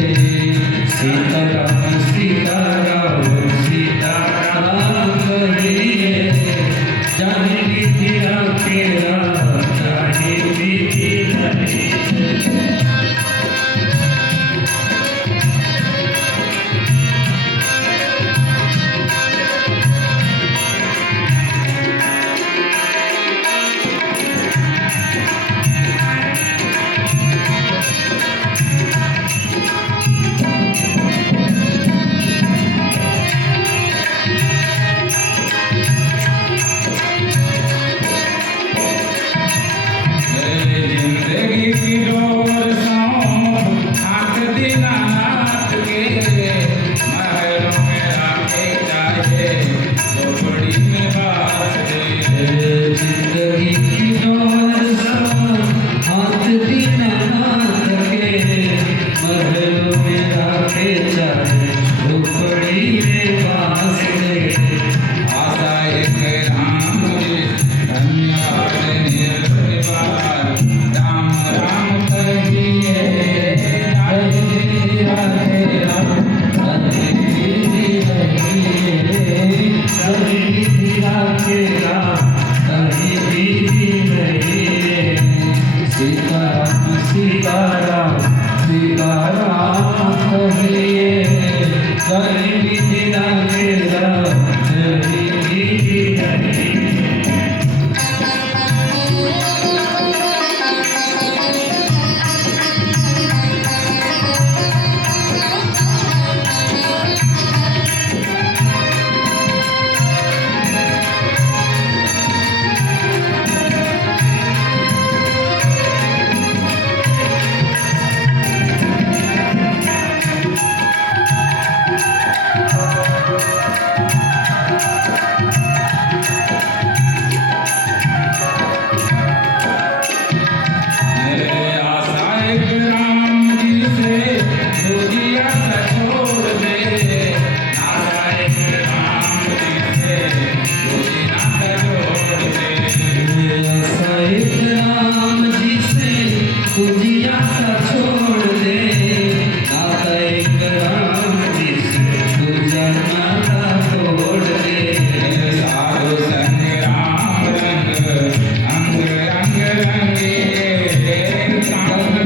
सीताराम सीताराम सीताराम कहिए, चाहे विधि राखे राम सारी विधि रहिए। जिंदगी की डोर सौंप हाथ दीनानाथ के, महलों में आके चाहे झोपड़ी में बास दे। जिंदगी की डोर सौंप हाथ दीनानाथ के, महलों में राखे चाहे झोपड़ी में बास दे। आशा एक राम जी धन्यवाद निर्विवाद, राम राम कहिए, हरे हरे राम हरे हरे हरे राखे राम हरे हरे। सीताराम सीताराम सीताराम कहिए, हरे विधि राखे राम हरे हरे। आशा एक राम जी से दूरिया सा छोड़ दे, आशा एक राम जी से दूरी नाता जोड़ दे। आशा एक राम जी से तुझिया सा छोड़ दे, नाता एक राम जी से तुझा नाता तोड़ दे। साधु संग राम रंग अंग रंग रंगे, काम में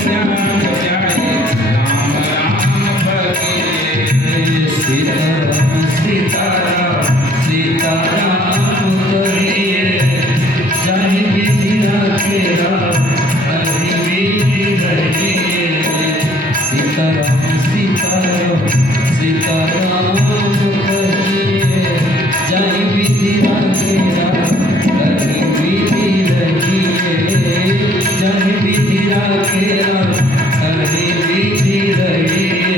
त्याग त्यागे राम राम भगिए। सीताराम सीताराम सीताराम कहिए, चाहे विधि राखे राम हरे विधि रहिए। सीताराम सीताराम सीताराम कहिए, चाहे विधि राखे राम हरे विधि रहिए। चाहे विधि राखे राम हरे विधि रहिए।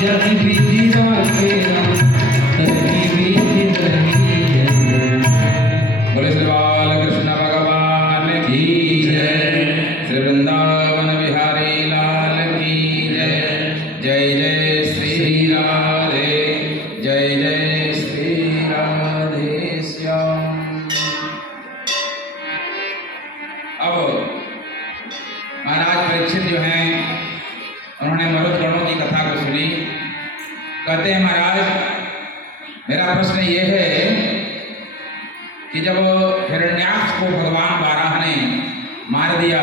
चाहे विधि राखे राम हरे विधि रहिए। बोले श्री बालकृष्ण भगवान की जय, श्री वृंदावन बिहारी लाल की जय। जय जय श्री राधे, जय जय श्री राधे श्याम। अब महाराज परीक्षित जो हैं उन्होंने मरुत गणों की कथा को सुनी। कहते हैं महाराज मेरा प्रश्न ये है कि जब हिरण्याक्ष को भगवान बाराह ने मार दिया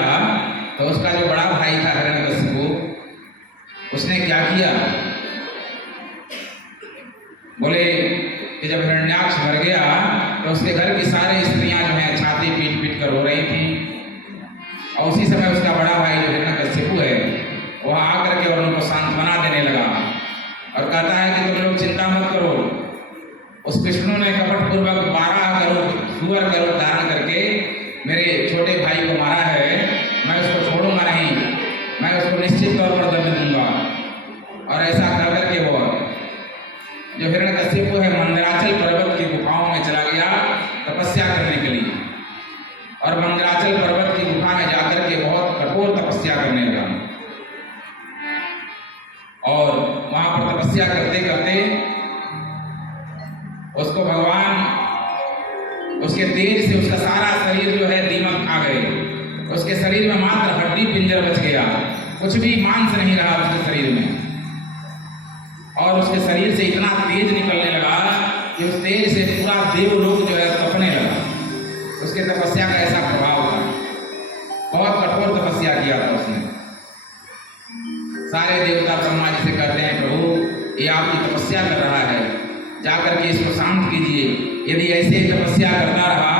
तो उसका जो बड़ा भाई था हिरण्यकशिपु, उसने क्या किया? बोले कि जब हिरण्याक्ष मर गया तो उसके घर की सारी स्त्रियां जो हैं छाती पीट पीट कर रो रही थी, और उसी समय उसका बड़ा भाई जो हिरण्यकशिपु है वह आकर के और उनको सांत्वना देने लगा और कहता है कि तुम लोग चिंता मत करो। उस विष्णु ने कपटपूर्वक 12 करोड़ सुअर का रूप धारण करके उसके तेज से उसका सारा शरीर जो है दीमक खा गए, उसके शरीर में मात्र हड्डी पिंजर बच गया, कुछ भी मांस नहीं रहा उसके शरीर में। और उसके शरीर से इतना तेज निकलने लगा कि उस तेज से पूरा देवलोक जो है तपने लगा। उसके तपस्या का ऐसा प्रभाव था, बहुत कठोर तपस्या किया था उसने। सारे देवता ब्रह्मा जी से कहते हैं, प्रभु ये आपकी तपस्या कर रहा है, जाकर के इसको शांत कीजिए। यदि ऐसे ही तपस्या करता रहा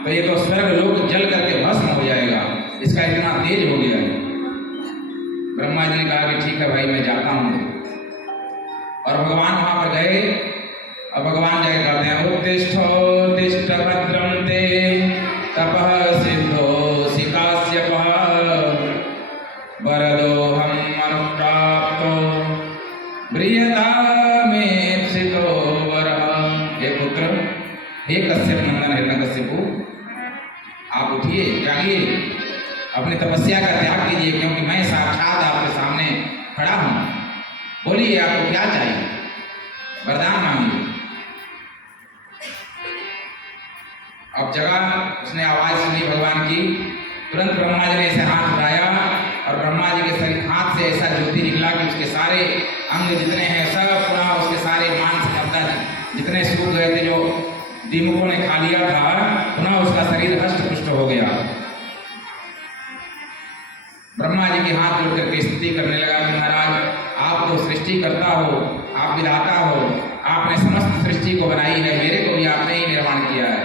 तो ये तो स्वर्ग लोक जल करके भस्म हो जाएगा, इसका इतना तेज हो गया है। ब्रह्मा जी ने कहा कि ठीक है भाई, मैं जाता हूँ। और भगवान वहां पर गए और भगवान जाके कहते हैं, उत्तिष्ठ भद्रं ते तपः सिद्धोऽसि काश्यपः वरदोऽहं अनुप्राप्तो म्रियतामेप्सितो वरः। हे पुत्र, हे कश्यप नंदन हिरण्यकश्यपु, आप उठिए, जागिए, अपनी तपस्या का त्याग कीजिए, क्योंकि मैं साक्षात आपके सामने खड़ा हूं। बोलिए आपको क्या चाहिए, वरदान मांगिए। अब जगह उसने आवाज सुनी भगवान की, तुरंत ब्रह्मा जी ने ऐसे हाथ उठाया और ब्रह्मा जी के शरीर हाथ से ऐसा ज्योति निकला कि उसके सारे अंग जितने हैं सब पुनः उसके सारे मांस मज्जा जितने सूख गए थे, जो दीमकों ने खा लिया था, पुनः उसका शरीर हष्ट पुष्ट हो गया। ब्रह्मा जी के हाथ जोड़ करके स्तुति करने लगा कि महाराज, आप तो सृष्टि करता हो, आप विधाता हो, आपने समस्त सृष्टि को बनाई है, मेरे को भी आपने ही निर्माण किया है,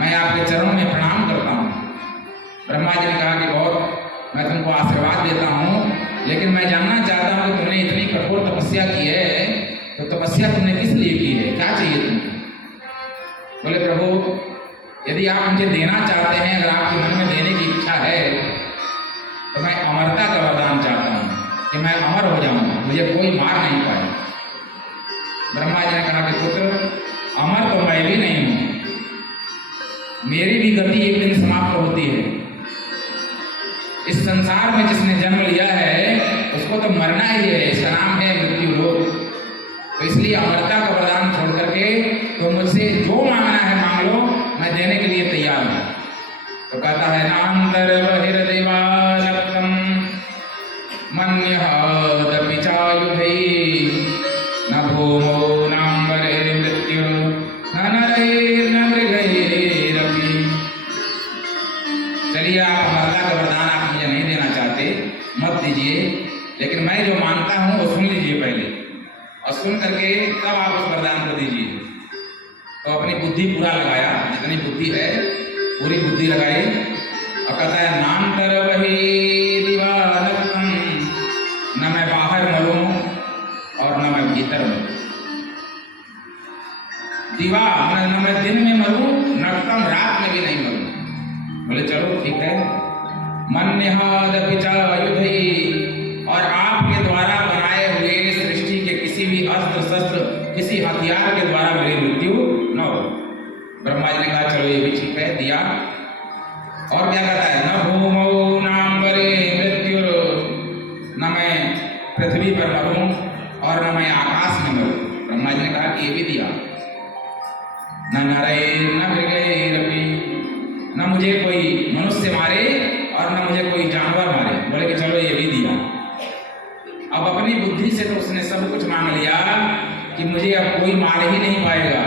मैं आपके चरणों में प्रणाम करता हूँ। ब्रह्मा जी ने कहा कि बहुत मैं तुमको आशीर्वाद देता हूँ, लेकिन मैं जानना चाहता हूँ कि तुमने इतनी कठोर तपस्या की है, तो तपस्या तुमने किस लिए की है, क्या चाहिए तुमको? बोले प्रभु, यदि आप मुझे देना चाहते हैं, अगर आपके मन में देने की इच्छा है, तो मैं अमरता का वरदान चाहता हूँ कि मैं अमर हो जाऊँ, मुझे कोई मार नहीं पाए। ब्रह्मा जी ने कहा कि पुत्र, अमर तो मैं भी नहीं हूँ, मेरी भी गति एक दिन समाप्त होती है। इस संसार में जिसने जन्म लिया है उसको तो मरना ही है, इसका नाम है मृत्यु लोक। तो इसलिए अमरता का वरदान छोड़ करके तो मुझसे जो मांगना है मांग लो, मैं देने के लिए तैयार हूँ। तो कहता है, नांतर बहिर्देवालक्तम मन्यहादपि चायुधैः न भूमो नाम्बरे मृत्यु न नरैर्न मृगैरपि। चलिए, आप अमरता का वरदान आप मुझे नहीं देना चाहते, मत दीजिए, लेकिन मैं जो मांगता हूँ वो सुन लीजिए पहले, और सुन करके तब आप उस वरदान को दीजिए। तो अपनी बुद्धि पूरा लगाया, जितनी बुद्धि है पूरी बुद्धि लगाई, और कहता है, नांतर बहिर्देवालक्तम, न मैं बाहर मरूं और न मैं भीतर मरूं। दिवा न मैं दिन में मरूं, नक्तम रात में भी नहीं मरूं। बोले चलो ठीक है। मन्यहादपि चायुधैः, और आपके द्वारा बनाए हुए सृष्टि के किसी भी अस्त्र शस्त्र, किसी हथियार के द्वारा मेरी मृत्यु न हो। ब्रह्मा जी ने कहा चलो ये भी ठीक है, दिया। और क्या कहता है, न भूमौ नाम्बरे मृत्यु, न मैं पृथ्वी पर मरूं और न मैं आकाश में मरूं। ब्रह्मा जी ने कहा कि ये भी दिया। न नरैर् न मृगैरपि, न मुझे कोई मनुष्य मारे और न मुझे कोई जानवर मारे। बोले कि चलो ये भी दिया। अब अपनी बुद्धि से तो उसने सब कुछ मांग लिया कि मुझे अब कोई मार ही नहीं पाएगा,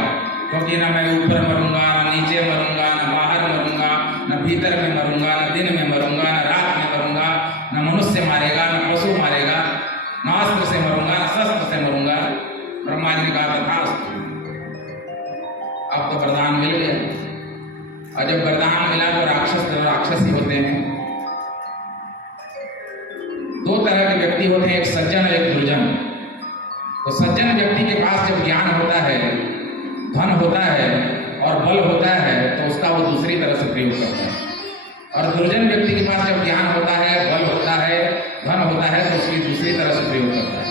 क्योंकि न मैं ऊपर मरूंगा, न नीचे मरूंगा, न बाहर मरूंगा, न भीतर में मरूंगा, न दिन में मरूंगा, न रात में मरूंगा, न मनुष्य मारेगा, न पशु मारेगा, न अस्त्र से मरूंगा, न शस्त्र से मरूंगा। ब्रह्मा जी ने कहा तथास्तु। अब तो वरदान मिल गया, और जब वरदान मिला तो राक्षस ही होते हैं। दो तरह के व्यक्ति होते हैं, एक सज्जन और एक दुर्जन। तो सज्जन व्यक्ति के पास जब ज्ञान होता है, धन होता है और बल होता है, तो उसका वो दूसरी तरह से प्रयोग करता है। और दुर्जन व्यक्ति के पास जब ज्ञान होता है, बल होता है, धन होता है, तो उसकी दूसरी तरह से प्रयोग करता है।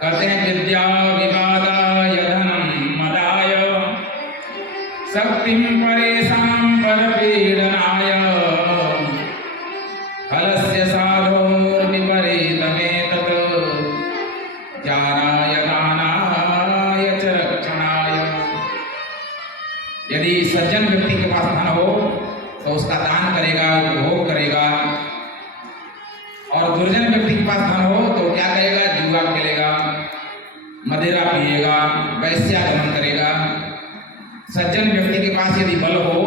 कहते हैं, विद्या विवादाय धनम मदाय शक्तिं परेषां परपीडनाय फलस्य साधोर्विपरीतमेतत् ज्ञानाय दानाय च रक्षणाय। यदि सज्जन व्यक्ति के पास धन हो तो उसका दान करेगा, उपभोग करेगा, और दुर्जन व्यक्ति के पास धन हो तो क्या करेगा? जुआ खेलेगा, मदिरा पिएगा, वैश्यागमन करेगा। सज्जन व्यक्ति के पास यदि बल हो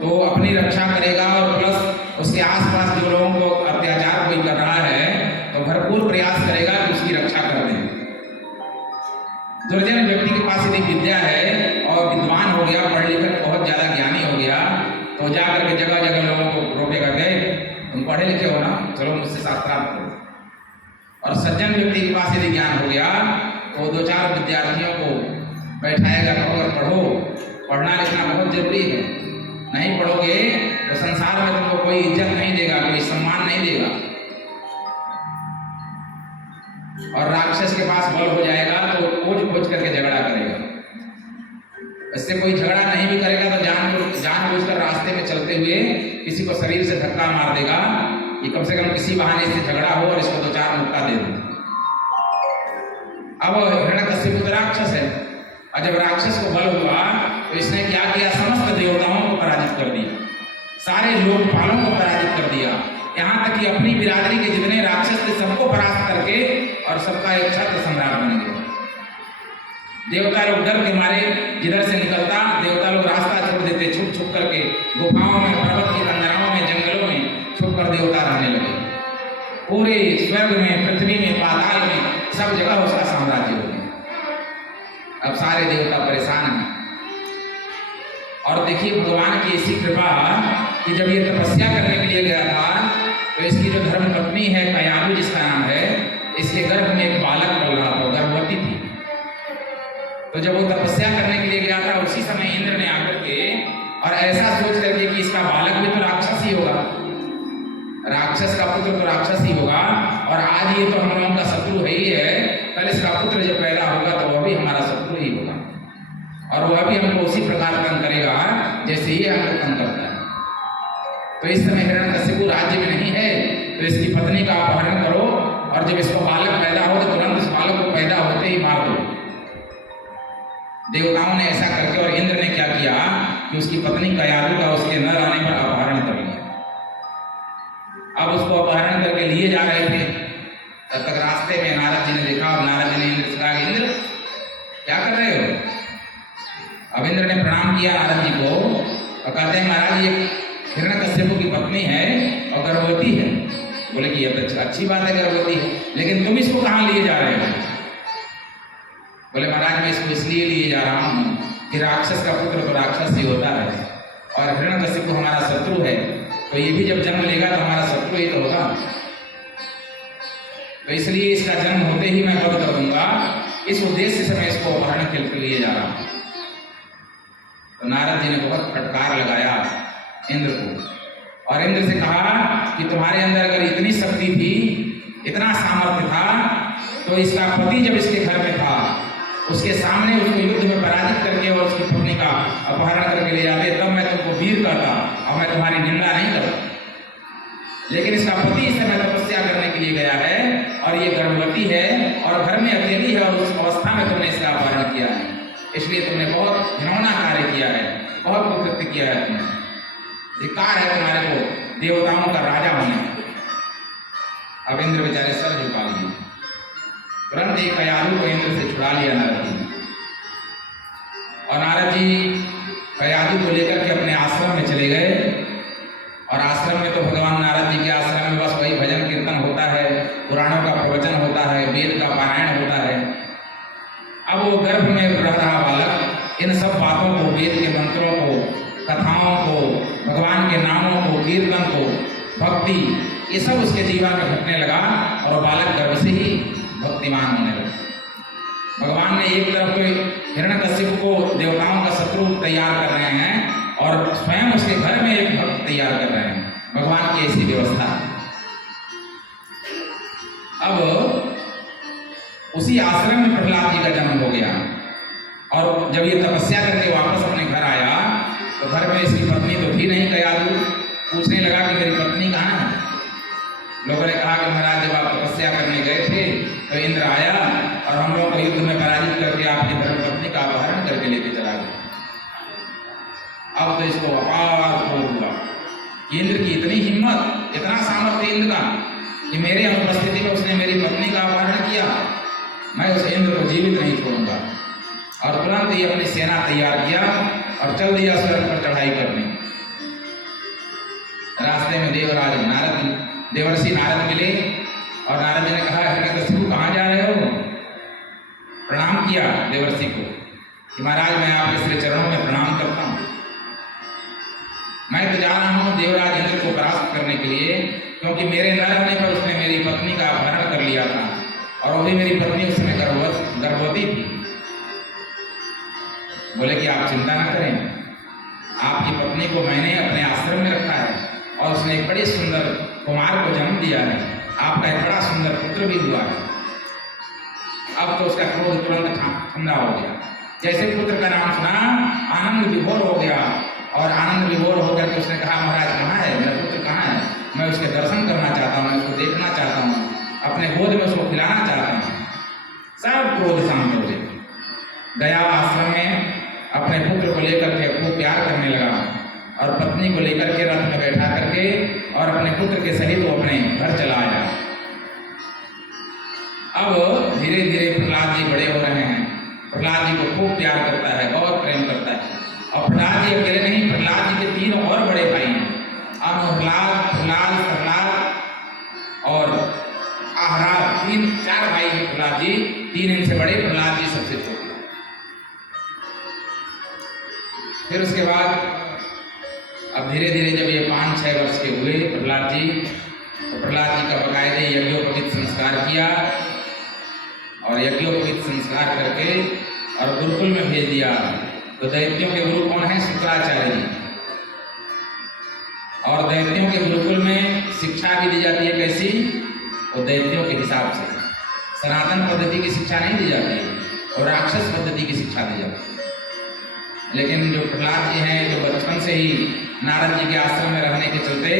तो अपनी रक्षा करेगा और प्लस उसके आसपास जो लोगों को अत्याचार कोई कर रहा है तो भरपूर प्रयास करेगा कि उसकी रक्षा कर दे। दुर्जन व्यक्ति के पास यदि विद्या है और विद्वान हो गया, पढ़ लिख कर बहुत ज्यादा ज्ञानी हो गया, तो जाकर के जगह जगह लोगों को रोकेगा, गए तुम पढ़े लिखे हो ना, चलो मुझसे शास्त्रार्थ करो। और सज्जन व्यक्ति के पास यदि ज्ञान हो गया तो 2-4 विद्यार्थियों को बैठाएगा, कहोगे पढ़ो, पढ़ना लिखना बहुत जरूरी है, नहीं पढ़ोगे तो संसार में तुमको कोई इज्जत नहीं देगा, कोई सम्मान नहीं देगा। और राक्षस के पास बल हो जाएगा तो खोज करके झगड़ा करेगा। इससे कोई झगड़ा नहीं भी करेगा तो जानबूझकर रास्ते में चलते हुए किसी को शरीर से धक्का मार देगा कि कम से कम किसी बहाने से झगड़ा हो और इसको 2-4 मुक्का दे दो। अब हिरण्यकश्यप तो राक्षस है, और जब राक्षस को बल हुआ तो इसने क्या किया? समस्त देवताओं को पराजित कर दिया, सारे लोकपालों को पराजित कर दिया, यहाँ तक कि अपनी बिरादरी के जितने राक्षस थे सबको परास्त करके और सबका एक छत्र सम्राट बन गया। देवता लोग डर के मारे जिधर से निकलता देवता लोग रास्ता छोड़ देते, छुप करके गुफाओं में, पर्वत की अंदराओं में, जंगलों में छुप कर देवता रहने लगे। पूरे स्वर्ग में, पृथ्वी में, पाताल में, सब जगह उसका साम्राज्य हो गया। अब सारे देवता परेशान हैं। और देखिए भगवान की ऐसी कृपा कि जब ये तपस्या करने के लिए गया था तो इसकी जो धर्म पत्नी है कयाधु जिसका नाम है, इसके गर्भ में एक बालक पल रहा था, गर्भवती थी। तो जब वो तपस्या करने के लिए गया था उसी समय इंद्र ने आकर के और ऐसा सोच करके कि इसका बालक भी तो राक्षस ही होगा, राक्षस का पुत्र तो राक्षस ही होगा, और आज ये तो हम लोगों का शत्रु है ही है, कल इसका पुत्र जब पैदा होगा तो वह भी हमारा शत्रु ही होगा, और वह भी हमको उसी प्रकार तंग करेगा जैसे ये हमको तंग करता है। तो इस समय हिरण्यकश्यप राज्य में नहीं है तो इसकी पत्नी का अपहरण करो, और जब इसको बालक पैदा हो तो तुरंत उस बालक को पैदा होते ही मार दो। देवताओं ने ऐसा करके, और इंद्र ने क्या किया कि उसकी पत्नी कयाधु का उसके न रहने पर अपहरण कर लिया। अब उसको अपहरण करके लिए जा रहे थे, तब तक रास्ते में नारद जी ने देखा, और नारद जी ने इंद्र से कहा, इंद्र क्या कर रहे हो? अब इंद्र ने प्रणाम किया नारद जी को और कहते हैं, महाराज ये हिरण्यकश्यप की पत्नी है और गर्भवती है। बोले कि ये तो अच्छी बात है, गर्भवती है, लेकिन तुम इसको कहाँ लिए जा रहे हो? बोले महाराज मैं इसको इसलिए लिए जा रहा हूँ कि राक्षस का पुत्र तो राक्षस ही होता है, और हिरण्यकश्यप हमारा शत्रु है, तो ये भी जब जन्म लेगा तो हमारा शत्रु ही तो होगा, तो इसलिए इसका जन्म होते ही मैं वध कर दूंगा। इस उद्देश्य से मैं इसको अपहरण के लिए जा रहा हूँ। तो नारद जी ने बहुत फटकार लगाया इंद्र को, और इंद्र से कहा कि तुम्हारे अंदर अगर इतनी शक्ति थी, इतना सामर्थ्य था, तो इसका पति जब इसके घर में था उसके सामने उसको युद्ध में पराजित करके और उसकी पत्नी का अपहरण करके ले जाते, तब मैं तुमको वीर कहता और मैं तुम्हारी निंदा नहीं करता। लेकिन इसका पति इस समय तपस्या करने के लिए गया है और ये गर्भवती है और घर में अकेली है, और उस अवस्था में तुमने इसका अपहरण किया है, इसलिए तुमने बहुत घिनौना कार्य किया है, बहुत कुकृत्य किया है तुमने। धिक्कार है तुम्हारे को देवताओं का राजा होने। अब इंद्र बेचारे सर झुका लिए, तुरंत एक कयाधु को इंद्र से छुड़ा लिया नारद जी, और नारद जी कयाधु को लेकर के अपने आश्रम में चले गए। और आश्रम में तो भगवान नारद जी के आश्रम में बस वही भजन कीर्तन होता है, पुराणों का प्रवचन होता है, वेद का पारायण होता है। अब वो गर्भ में रह रहा बालक इन सब बातों को, वेद के मंत्रों को, कथाओं को, भगवान के नामों को, कीर्तन को, भक्ति, ये सब उसके जीवन में घटने लगा, और बालक गर्भ से ही भक्तिमान होने लगा। भगवान ने एक तरफ तो हिरण्यकश्यप को देवताओं का शत्रु तैयार कर रहे हैं, और स्वयं उसके घर में एक भक्त तैयार कर रहे हैं। भगवान की ऐसी व्यवस्था। अब उसी आश्रम में प्रहलाद जी का जन्म हो गया, और जब ये तपस्या करके वापस अपने घर आया तो घर में इसकी पत्नी तो थी नहीं। कयाधु पूछने लगा कि मेरी पत्नी कहाँ है? लोगों ने कहा कि महाराज जब आप तपस्या करने गए थे तो इंद्र आया और हम लोग को युद्ध में पराजित करके आपकी धर्मपत्नी का अपहरण करके लेके चला गया। अब तो इसको अपार क्रोध हुआ। इंद्र की इतनी हिम्मत, इतना सामर्थ्य इंद्र का कि मेरे अनुपस्थिति में उसने मेरी पत्नी का अपहरण किया, मैं उस इंद्र को जीवित नहीं छोड़ूंगा। और तुरंत ही अपनी सेना तैयार किया और चल दिया स्वर्ग पर चढ़ाई करने। रास्ते में देवर्षि नारद मिले और नारद जी ने कहा, हिरण्यकशिपु कहाँ जा रहे हो? प्रणाम किया देवर्षि को कि महाराज मैं आपके श्री चरणों में प्रणाम करता हूँ। मैं तो जा रहा हूँ देवराज इंद्र को परास्त करने के लिए, क्योंकि मेरे न रहने पर उसने मेरी पत्नी का अपहरण कर लिया था और वो भी मेरी पत्नी उस समय गर्भवती थी। बोले कि आप चिंता न करें, आपकी पत्नी को मैंने अपने आश्रम में रखा है और उसने एक बड़े सुंदर कुमार को जन्म दिया है, आपका एक बड़ा सुंदर पुत्र भी हुआ है। अब तो उसका क्रोध तुरंत ठंडा हो गया। जैसे पुत्र का नाम सुना आनंद विभोर हो गया और आनंद विभोर होकर के उसने कहा, महाराज कहाँ है मेरा पुत्र, कहाँ है? मैं उसके दर्शन करना चाहता हूँ, मैं उसको देखना चाहता हूँ, अपने गोद में उसको खिलाना चाहता हूँ। सब क्रोध शांत हो गए। गया आश्रम में अपने पुत्र को लेकर के खूब प्यार करने लगा और पत्नी को लेकर के रथ में बैठा करके और अपने पुत्र के सहित वो अपने घर चला आया। अब धीरे धीरे प्रहलाद जी बड़े हो रहे हैं। प्रहलाद जी को खूब प्यार करता है, बहुत प्रेम करता है। और प्रहलाद जी अकेले नहीं, प्रहलाद जी के 3 और बड़े भाई हैं, अनुहलाद, प्रहलाद, प्रहलाद और आहराद। 4 भाई हैं प्रहलाद जी, 3 इनसे बड़े, प्रहलाद जी सबसे छोटे। फिर उसके बाद अब धीरे धीरे जब ये 5-6 वर्ष के हुए प्रहलाद जी, तो प्रहलाद जी का बाकायदे यज्ञोपवीत संस्कार किया और यज्ञोपवीत संस्कार करके और गुरुकुल में भेज दिया। तो दैत्यों के गुरु कौन है? शुक्राचार्य जी। और दैत्यों के गुरुकुल में शिक्षा भी दी जाती है, कैसी? वो दैत्यों के हिसाब से, सनातन पद्धति की शिक्षा नहीं दी जाती है और राक्षस पद्धति की शिक्षा दी जाती है। लेकिन जो प्रहलाद जी हैं, जो बचपन से ही नारद जी के आश्रम में रहने के चलते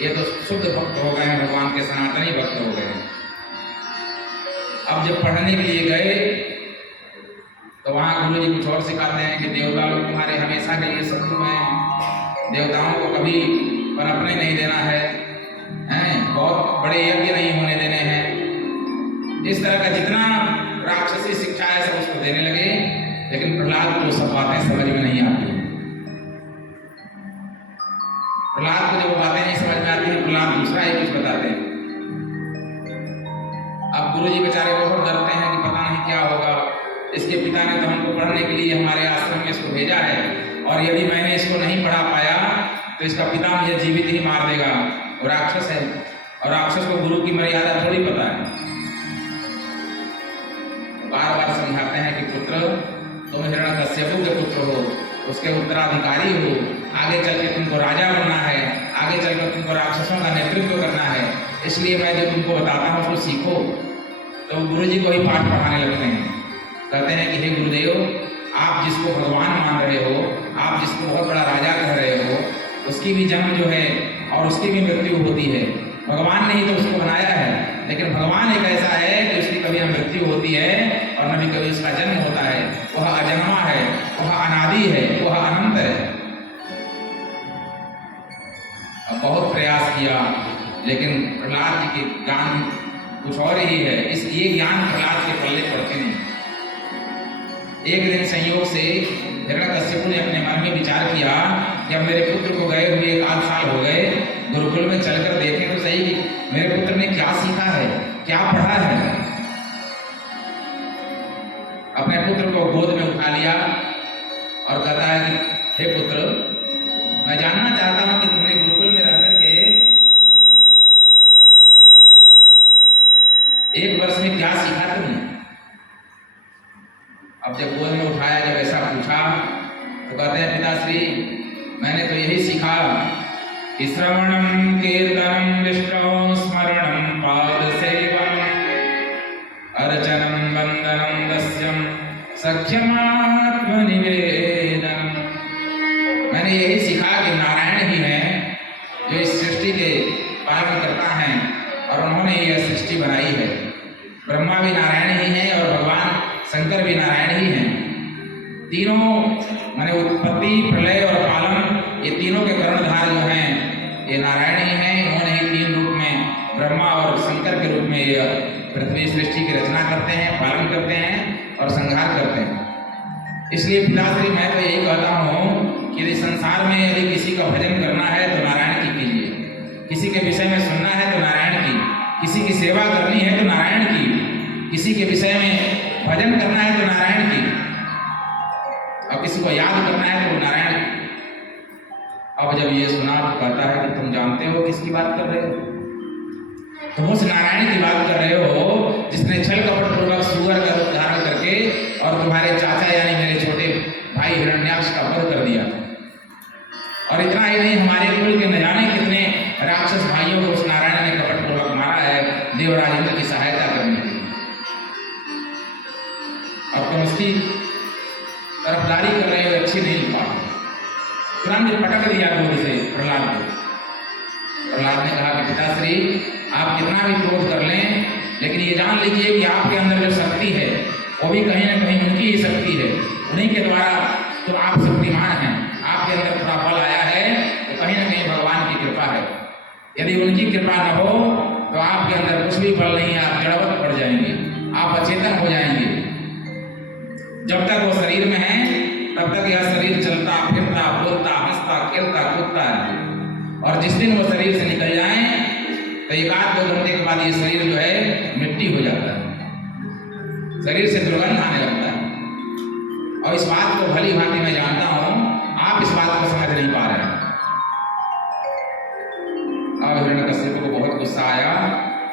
ये तो शुद्ध भक्त हो गए हैं, भगवान के सनातनी भक्त हो गए हैं। अब जब पढ़ने के लिए गए तो वहाँ गुरु जी कुछ और सिखाते हैं कि देवता लोग तुम्हारे हमेशा के लिए शत्रु हैं, देवताओं को कभी पनपने नहीं देना है, बहुत बड़े यज्ञ नहीं होने देने हैं। इस तरह का जितना राक्षसी शिक्षा है सब उसको देने लगे। लेकिन प्रहलाद को सब बातें समझ में नहीं आती। प्रहलाद को जब बातें नहीं समझ में आती है, प्रहलाद दूसरा ही कुछ बताते हैं। अब गुरुजी बेचारे बहुत डरते हैं कि पता नहीं क्या होगा, इसके पिता ने तो हमको पढ़ने के लिए हमारे आश्रम में इसको भेजा है और यदि मैंने इसको नहीं पढ़ा पाया तो इसका पिता मुझे जीवित ही मार देगा। और राक्षस है और राक्षस को गुरु की मर्यादा थोड़ी पता है। बार बार समझाते हैं कि पुत्र तुम हिरण्यकश्यपु के पुत्र हो, उसके उत्तराधिकारी हो, आगे चल के तुमको राजा बनना है, आगे चल कर तुमको राक्षसों का नेतृत्व करना है, इसलिए मैं जो तुमको बताता हूँ उसको सीखो। तो गुरु जी को ही पाठ पढ़ाने लगते हैं। कहते हैं कि हे गुरुदेव, आप जिसको भगवान मान रहे हो, आप जिसको बहुत बड़ा राजा कह रहे हो, उसकी भी जन्म जो है और उसकी भी मृत्यु होती है। भगवान ने ही तो उसको बनाया है, लेकिन भगवान एक ऐसा है कि उसकी कभी न मृत्यु होती है और न भी कभी उसका जन्म होता है। वह अजन्मा है, वह अनादि है, वह अनंत है। अब बहुत प्रयास किया लेकिन प्रहलाद जी के ज्ञान कुछ और ही है, इसलिए ज्ञान प्रहलाद के पल्ले पड़ते नहीं। एक दिन संयोग से हिरण्यकश्यपु ने अपने मन में विचार किया कि अब मेरे पुत्र को गए हुए 1 साल हो गए, गुरुकुल में चलकर देखें तो सही कि मेरे पुत्र ने क्या सीखा है, क्या पढ़ा है। अपने पुत्र को गोद में उठा लिया और कहता है कि हे पुत्र, मैं जानना चाहता हूं कि तुमने गुरुकुल में रह करके 1 वर्ष में क्या सीखा तुमने। अब जब गोद में उठाया, जब ऐसा पूछा तो कहते हैं पिताश्री, मैंने तो यही सीखा कि श्रवणम कीर्तनम विष्णु स्मरणम पाद सेवम अर्चनम वंदनम दस्यम सख्यमात्म निवेदन। मैंने यही सीखा कि नारायण ही हैं जो इस सृष्टि के पालन करता है और उन्होंने यह सृष्टि बनाई है। ब्रह्मा भी नारायण ही हैं और भगवान शंकर भी नारायण ही हैं। तीनों माने उत्पत्ति, प्रलय और पालन, ये तीनों के कर्णधार जो हैं ये नारायण ही हैं। इन्होंने ही तीन रूप में, ब्रह्मा और शंकर के रूप में ये पृथ्वी सृष्टि की रचना करते हैं, पालन करते हैं और संहार करते हैं। इसलिए पिताश्री मैं तो यही कहता हूँ कि यदि संसार में यदि किसी का भजन करना है तो नारायण की कीजिए, किसी के विषय में सुनना है तो नारायण की, किसी की सेवा करनी है तो नारायण की, किसी के विषय में भजन करना है तो नारायण की, और किसी को याद करना है तो नारायण की। अब जब ये सुना तो कहता है कि तुम जानते हो किसकी बात कर रहे हो? तुम उस नारायण की बात कर रहे हो जिसने छल कपट पूर्वक सूअर का रूप धारण करके और तुम्हारे चाचा यानी मेरे छोटे भाई हिरण्याक्ष का वध कर दिया। और इतना ही नहीं, हमारे कुल के न जाने कितने राक्षस भाइयों को उस नारायण ने कपट पूर्वक मारा है देवराज इंद्र की सहायता करने के लिए। अब तुम उसकी तरफदारी कर रहे हो, अच्छी नहीं बात। तुरंत पटक दिया गोद से प्रहलाद को। प्रहलाद ने कहा कि पिताश्री आप कितना भी क्रोध कर लें, लेकिन ये जान लीजिए कि आपके अंदर जो शक्ति है वो भी कहीं ना कहीं उनकी ही शक्ति है, उन्हीं के द्वारा तो आप शक्तिमान हैं। आपके अंदर थोड़ा बल आया है तो कहीं ना कहीं भगवान की कृपा है। यदि उनकी कृपा न हो तो आपके अंदर कुछ भी बल नहीं है, आप जड़वत पड़ जाएंगे, आप अचेतन हो जाएंगे। जब तक वो शरीर में है तब तक यह शरीर चलता फिरता बोलता हंसता खेलता कूदता है, और जिस दिन वो शरीर से निकल जाए तो एक आध 2 घंटे के बाद ये शरीर जो है मिट्टी हो जाता है, शरीर से दुर्गंध आने लगता है। और इस बात को भली भांति मैं जानता हूँ, आप इस बात को समझ नहीं पा रहे हैं। अब हिरण्यकश्यप को बहुत गुस्सा आया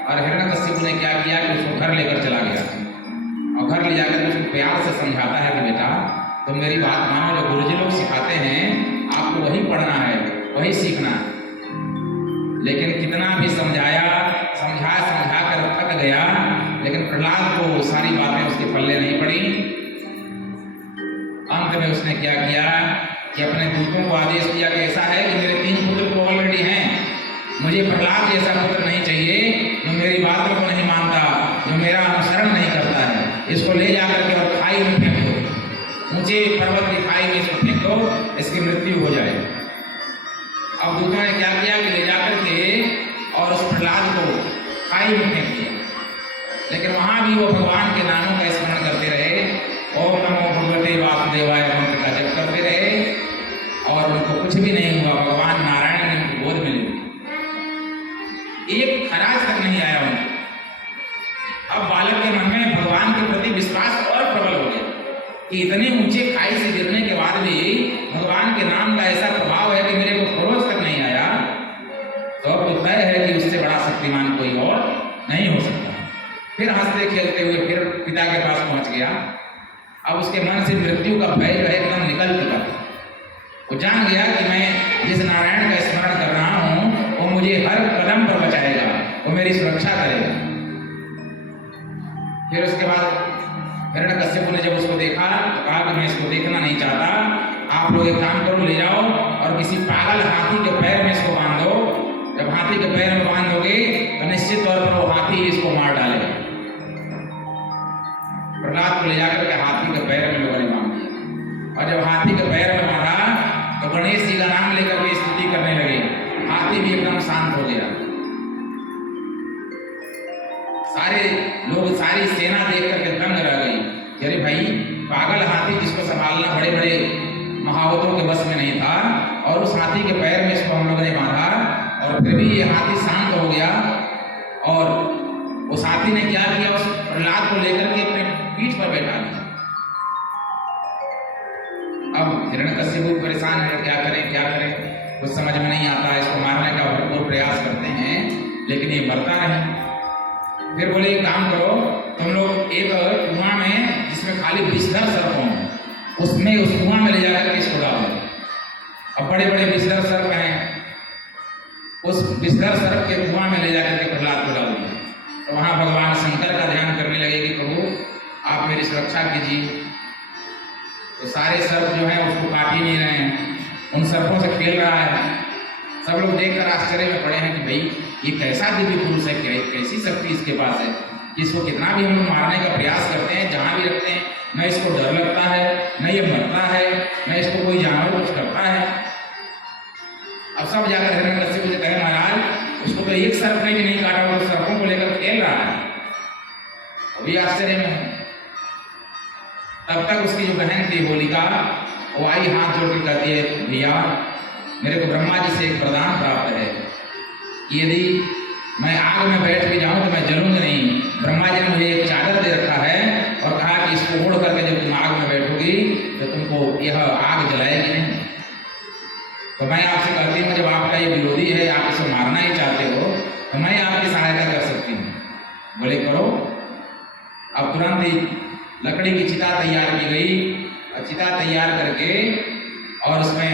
और हिरण्यकश्यप ने क्या किया कि उसको घर लेकर चला गया, और घर ले जाकर उसको प्यार से समझाता है कि बेटा तुम मेरी बात मानो, जो गुरुजी लोग सिखाते हैं आपको वही पढ़ना है, वही सीखना है। लेकिन कितना भी समझा कर थक गया, लेकिन प्रहलाद को सारी बातें उसके पल्ले नहीं पड़ी। अंत में उसने क्या किया कि अपने दूतों को आदेश दिया कि ऐसा है कि मेरे 3 पुत्र तो ऑलरेडी हैं, मुझे प्रहलाद जैसा पुत्र नहीं चाहिए जो मेरी बातों को नहीं मानता, जो मेरा अनुसरण नहीं करता है। इसको ले जाकर के और खाई में फेंक दो, ऊंचे पर्वत की खाई में इसको फेंक दो, इसकी मृत्यु हो जाए। अब दूतों ने क्या किया कि ले जाकर के और उस प्रहलाद को खाई में फेंक दिया, लेकिन वहां भी वो भगवान के नामों का स्मरण करते रहे, ओम नमो भगवते वासुदेवाय मंत्र का जप करते रहे, और उनको कुछ भी नहीं हुआ। भगवान नारायण ने उनको गोद में ले लिया, एक खराज तक नहीं आया उनको। अब बालक के मन में भगवान के प्रति विश्वास और प्रबल हो गया कि इतने ऊंचे खाई से गिरने के बाद भी भगवान के नाम का ऐसा प्रभाव है कि मेरे को खरोच तक नहीं आया, तो अब तो तय है कि उससे बड़ा शक्तिमान कोई और नहीं हो सकता। फिर हंसते खेलते हुए फिर पिता के पास पहुंच गया। अब उसके मन से मृत्यु का भय जो है एकदम निकल चुका था। वो जान गया कि मैं जिस नारायण का स्मरण कर रहा हूँ वो मुझे हर कदम पर बचाएगा, वो मेरी सुरक्षा करेगा। फिर उसके बाद हिरण्यकश्यप ने जब उसको देखा तो कहा कि मैं इसको देखना नहीं चाहता, आप लोग एक काम करो, ले जाओ और किसी पागल हाथी के पैर में इसको बांध दो। जब हाथी के पैर में बांध दोगे तो निश्चित तौर पर वो हाथी इसको मार डालेगा। प्रहलाद को ले जाकर के हाथी के पैर में लोगों ने बांध दिया, और जब हाथी के पैर में बांधा तो गणेश जी का नाम लेकर के स्तुति करने लगे। हाथी भी एकदम शांत हो गया। सारे लोग, सारी सेना देख करके दंग रह गई। अरे भाई, पागल हाथी जिसको संभालना बड़े बड़े महावतों के बस में नहीं था, और उस हाथी के पैर में इसको हम लोगों ने बांधा, और फिर भी ये हाथी शांत हो गया। और उस हाथी ने क्या किया, उस प्रहलाद को लेकर के अपने पीठ पर बैठा दिया। अब हिरण्यकश्यप परेशान है, क्या करें, कुछ समझ में नहीं आता। इसको मारने का भरपूर प्रयास करते हैं, लेकिन ये मरता नहीं। फिर बोले एक काम करो, तुम लोग एक कुआं में जिसमें खाली विषधर सर्प हों, उसमें उस कुआं में ले जाकर के इसको डालो। अब बड़े बड़े विषधर सर्प हैं, उस विषधर सर्प के कुआं में ले जाकर के प्रहलाद को डाल दिया। तो वहां भगवान शंकर का ध्यान करने लगे कि प्रभु आप मेरी सुरक्षा कीजिए। तो सारे सर्प जो हैं उसको काट ही नहीं रहे हैं, उन सर्पों से खेल रहा है। सब लोग देखकर आश्चर्य में पड़े हैं कि भाई ये कैसा दिव्य पुरुष है, कैसी शक्ति इसके पास है। कि इसको कितना भी हम लोग मारने का प्रयास करते हैं, जहाँ भी रखते हैं, न इसको डर लगता है, न ये मरता है, न इसको कोई जानवर कुछ करता है। अब सब जाकर हिरण्यकश्यप से कहे महाराज उसको तो एक सर्प ने भी नहीं काटा, वो सर्पों को लेकर खेल रहा है। अभी आश्चर्य में है। तब तक उसकी जो बहन थी होलिका, वो आई हाथ जोड़ के कहती है भैया मेरे को ब्रह्मा जी से एक वरदान प्राप्त है कि यदि मैं आग में बैठ भी जाऊं तो मैं जलूंगा नहीं। ब्रह्मा जी ने मुझे एक चादर दे रखा है और कहा कि इसको ओढ़ करके जब तुम आग में बैठोगी तो तुमको यह आग जलाएगी नहीं। तो मैं आपसे कहती हूँ जब आपका ये विरोधी है, आप इसे मारना ही चाहते हो, तो मैं आपकी सहायता कर सकती हूँ। बोले करो। अब तुरंत ही लकड़ी की चिता तैयार की गई और चिता तैयार करके और उसमें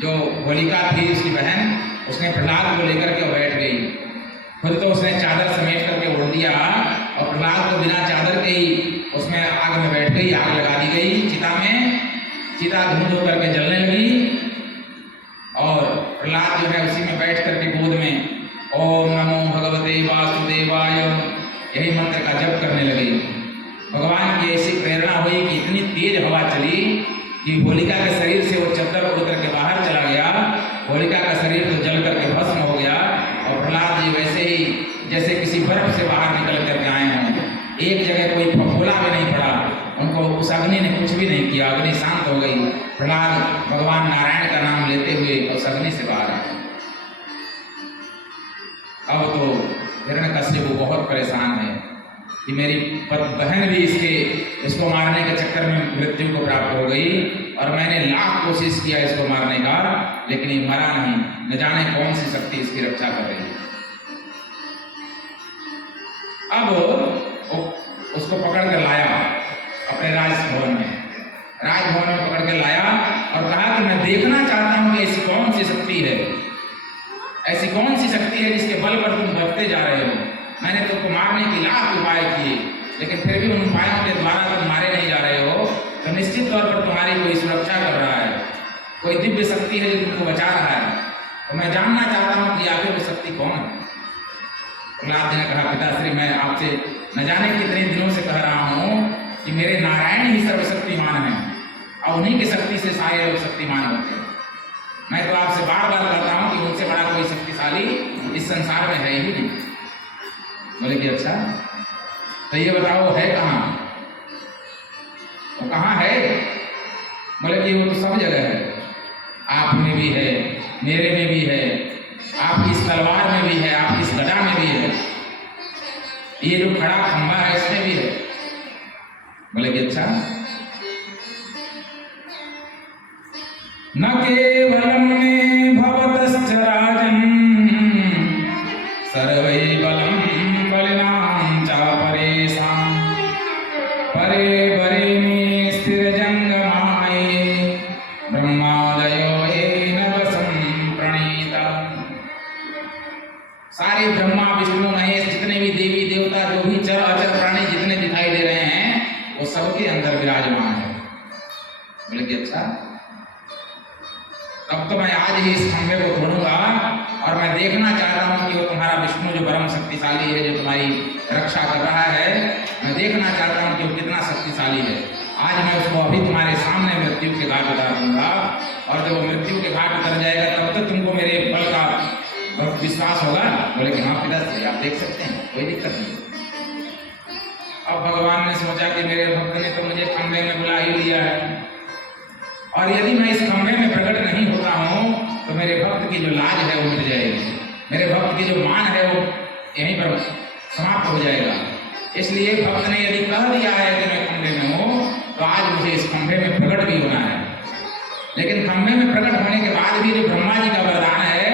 जो होलिका थी उसकी बहन, उसने प्रहलाद को लेकर के बैठ गई। खुद तो उसने चादर समेट करके ओढ़ दिया और प्रहलाद को बिना चादर के ही उसमें आग में बैठ गई। आग लगा दी गई चिता में, चिता धूम धूम करके जलने लगी और प्रहलाद जो है उसी में बैठ करके गोद में ओम नमो भगवते वासुदेवाय यही मंत्र का जप करने लगे। भगवान की ऐसी प्रेरणा हुई कि इतनी तेज हवा चली कि होलिका के शरीर से वो चद्दर उड़ करके बाहर चला गया। होलिका का शरीर तो जल करके भस्म हो गया और प्रहलाद जी वैसे ही जैसे किसी बर्फ से बाहर निकल करके आए हों। एक जगह कोई फफोला भी नहीं पड़ा, उनको उस अग्नि ने कुछ भी नहीं किया। अग्नि शांत हो गई। प्रहलाद भगवान नारायण का नाम लेते हुए उस अग्नि से बाहर आए। अब तो हिरण्यकश्यप बहुत परेशान है कि मेरी बहन भी इसको मारने के चक्कर में मृत्यु को प्राप्त हो गई और मैंने लाख कोशिश किया इसको मारने का, लेकिन ये मरा नहीं। न जाने कौन सी शक्ति इसकी रक्षा कर रही है। अब उसको पकड़ कर लाया अपने राजभवन में पकड़ कर लाया और कहा कि मैं देखना चाहता हूं कि ऐसी कौन सी शक्ति है, ऐसी कौन सी शक्ति है जिसके बल पर तुम बढ़ते जा रहे हो। मैंने तुमको मारने के लाख उपाय किए, लेकिन फिर भी उन उपायों के द्वारा तुम मारे नहीं जा रहे हो, तो निश्चित तौर पर तुम्हारी कोई सुरक्षा कर रहा है, कोई दिव्य शक्ति है जो तुमको बचा रहा है। तो मैं जानना चाहता हूँ कि आखिर वो शक्ति कौन है। प्रहलाद जी ने कहा पिताश्री मैं आपसे न जाने कितने दिनों से कह रहा हूँ कि मेरे नारायण ही सर्वशक्तिमान हैं और उन्हीं की शक्ति से सारे लोग शक्तिमान होते हैं। मैं तो आपसे बार बार कहता हूँ कि उनसे बड़ा कोई शक्तिशाली इस संसार में है ही नहीं। बोले कि अच्छा तो ये बताओ है कहाँ? वो कहाँ है? बोले कि वो तो सब जगह है, आप में भी है, मेरे में भी है, आपकी इस तलवार में भी है, आपकी इस गदा में भी है, ये जो खड़ा खंभा है इसमें भी है। बोले कि अच्छा न केवलम में भवतश्च राजन् सर्वै बलम बलिनां च परेषां परे परे में स्थिर जंगमाये ब्रह्मादयो येन वसं प्रणीता। सारे ब्रह्मा विष्णु महेश जितने भी देवी देवता जो भी चर अचर प्राणी जितने दिखाई दे रहे हैं वो सबके अंदर विराजमान है। बोले कि अच्छा तब तो मैं आज ही इस खंभे को तोड़ूंगा और मैं देखना चाहता हूं कि वो तुम्हारा विष्णु जो परम शक्तिशाली है, जो तुम्हारी रक्षा कर रहा है, मैं देखना चाहता हूं कि वो कितना शक्तिशाली है। आज मैं उसको अभी तुम्हारे सामने मृत्यु के घाट उतार दूंगा और जब वो मृत्यु के घाट उतर जाएगा तब तक तुमको मेरे बल का विश्वास होगा। बोले कि हाँ पिताश्री आप देख सकते हैं, कोई दिक्कत नहीं। अब भगवान ने सोचा कि मेरे भक्त ने तो मुझे खंभे में बुला ही लिया है और यदि मैं इस खंभे में प्रकट नहीं होता हूँ तो मेरे भक्त की जो लाज है वो मिट जाएगी, मेरे भक्त की जो मान है वो यहीं पर समाप्त हो जाएगा। इसलिए भक्त ने यदि कह दिया है कि मैं खंभे में हूँ तो आज मुझे इस खंभे में प्रकट भी होना है। लेकिन खंभे में प्रकट होने के बाद भी जो ब्रह्मा जी का वरदान है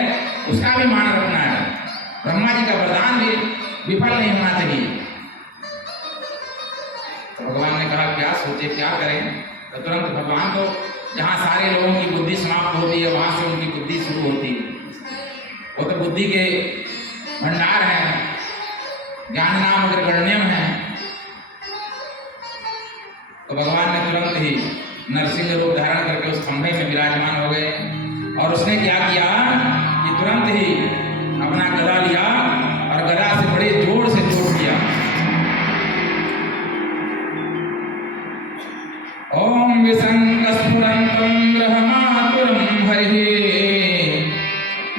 उसका भी मान रखना है। ब्रह्मा जी का वरदान भी विफल नहीं होना चाहिए। तो भगवान ने कहा क्या सोचे क्या करें। तो तुरंत भगवान तो जहाँ सारे लोगों की बुद्धि समाप्त होती है वहां से उनकी बुद्धि शुरू होती है। वो तो बुद्धि के भंडार हैं, ज्ञान नाम अगर गण्यम है। तो भगवान ने तुरंत ही नरसिंह रूप धारण करके उस खंभे में विराजमान हो गए और उसने क्या किया कि तुरंत ही अपना गदा लिया और और गदा से बड़े जोर से चोट दिया। ओम विसंगस्फुरन्तं ग्रहमातुरं हरिः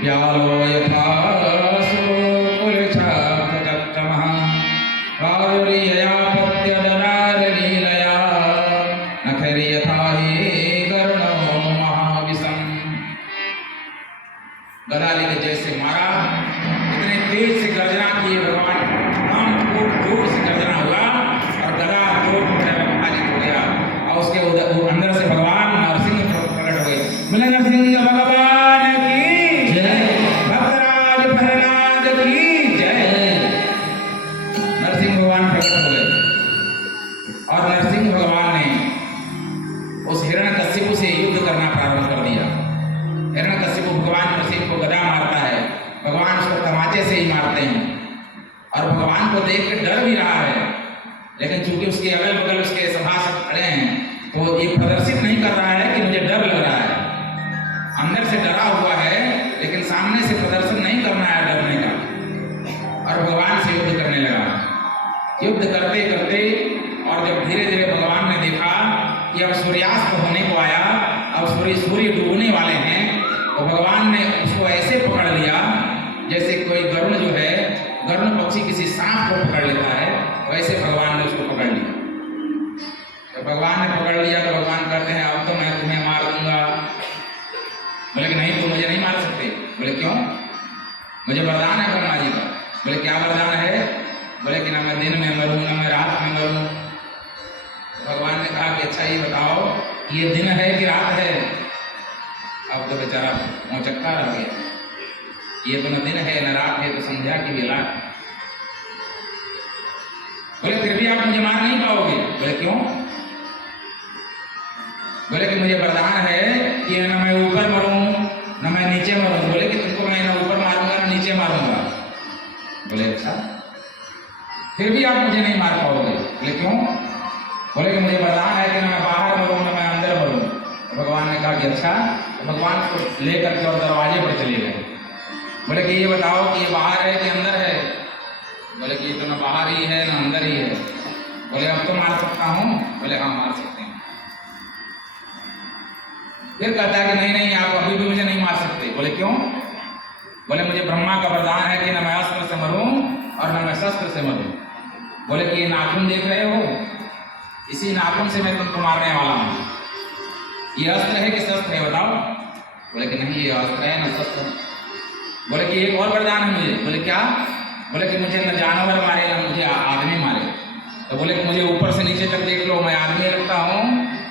व्यालो यथा सुकुलच्छाब्दतत्तमः वारुर्यया पत्यदरारलीलया नखर्यथा हि करुणो महाविषम। गदा लेके जैसे मारा, इतने तेज से गर्जना किए भगवान, हम खूब जोर से गर्जना हुआ और गदा दो टुकड़े में विभाजित हो गया और उसके अंदर से भगवान नरसिंह प्रकट हो गए। बोले नरसिंह भगवान की जय, भक्तराज प्रहलाद की जय। नरसिंह भगवान प्रकट हो गए और नरसिंह भगवान ने उस हिरण्यकश्यप से युद्ध करना प्रारंभ कर दिया। हिरण्यकश्यप भगवान नरसिंह को गदा मारता है, भगवान उसको तमाचे से ही मारते हैं और भगवान को देख कर डर भी रहा है, लेकिन चूंकि उसके अगल बगल उसके सभासद खड़े हैं तो ये प्रदर्शित नहीं कर रहा है कि मुझे डर लग रहा है। अंदर से डरा हुआ है लेकिन सामने से प्रदर्शन नहीं करना है डरने का, और भगवान से युद्ध करने लगा। युद्ध करते करते और जब धीरे धीरे भगवान ने देखा कि अब सूर्यास्त होने को आया, अब सूर्य डूबने वाले हैं, तो भगवान ने उसको ऐसे पकड़ लिया जैसे कोई गरुड़ जो है, गरुड़ पक्षी किसी सांप को पकड़ लेता है, वैसे भगवान ने उसको पकड़ लिया। तो भगवान ने पकड़ लिया तो भगवान कहते हैं अब तो मैं तुम्हें मार दूंगा। बोले कि नहीं, तुम मुझे नहीं मार सकते। बोले क्यों? मुझे वरदान है ब्रह्मा जी का। बोले क्या वरदान है? बोले कि ना मैं दिन में मरूं ना मैं रात में मरूं। तो भगवान ने कहा कि अच्छा ये बताओ ये दिन है कि रात है? अब तो बेचारा मोचक्का रह गया, ये तो न दिन है न रात है, तो संध्या की बेला। बोले फिर भी आप मुझे मार नहीं पाओगे। बोले क्यों? बोले कि मुझे वरदान है कि न मैं ऊपर मरूं न मैं नीचे मरूं। बोले कि तुमको मैं न ऊपर मारूंगा न नीचे मारूंगा। बोले अच्छा, फिर भी आप मुझे नहीं मार पाओगे। बोले क्यों? बोले कि मुझे वरदान है कि न मैं बाहर मरूं न मैं अंदर मरूं। तो भगवान ने कहा कि अच्छा, तो भगवान को लेकर के और दरवाजे पर चले गए। बोले कि ये बताओ कि ये बाहर है कि अंदर है? बोले कि ये तो न बाहर ही है न अंदर ही है। बोले अब तो मार सकता हूँ? बोले हाँ मार सकते हैं। फिर कहता है कि नहीं नहीं, आप अभी भी मुझे नहीं मार सकते। बोले क्यों? बोले मुझे ब्रह्मा का वरदान है कि न मैं अस्त्र से मरूं और न मैं शस्त्र से मरूं। बोले कि ये नाखून देख रहे हो, इसी नाखून से मैं तुमको मारने वाला हूँ। ये अस्त्र है कि शस्त्र है बताओ? बोले कि नहीं, ये अस्त्र है न शस्त्र। बोले कि एक और वरदान है मुझे। बोले क्या? बोले कि मुझे न जानवर मारे न मुझे आदमी मारे। तो बोले कि मुझे ऊपर से नीचे तक देख लो, मैं आदमी लगता हूँ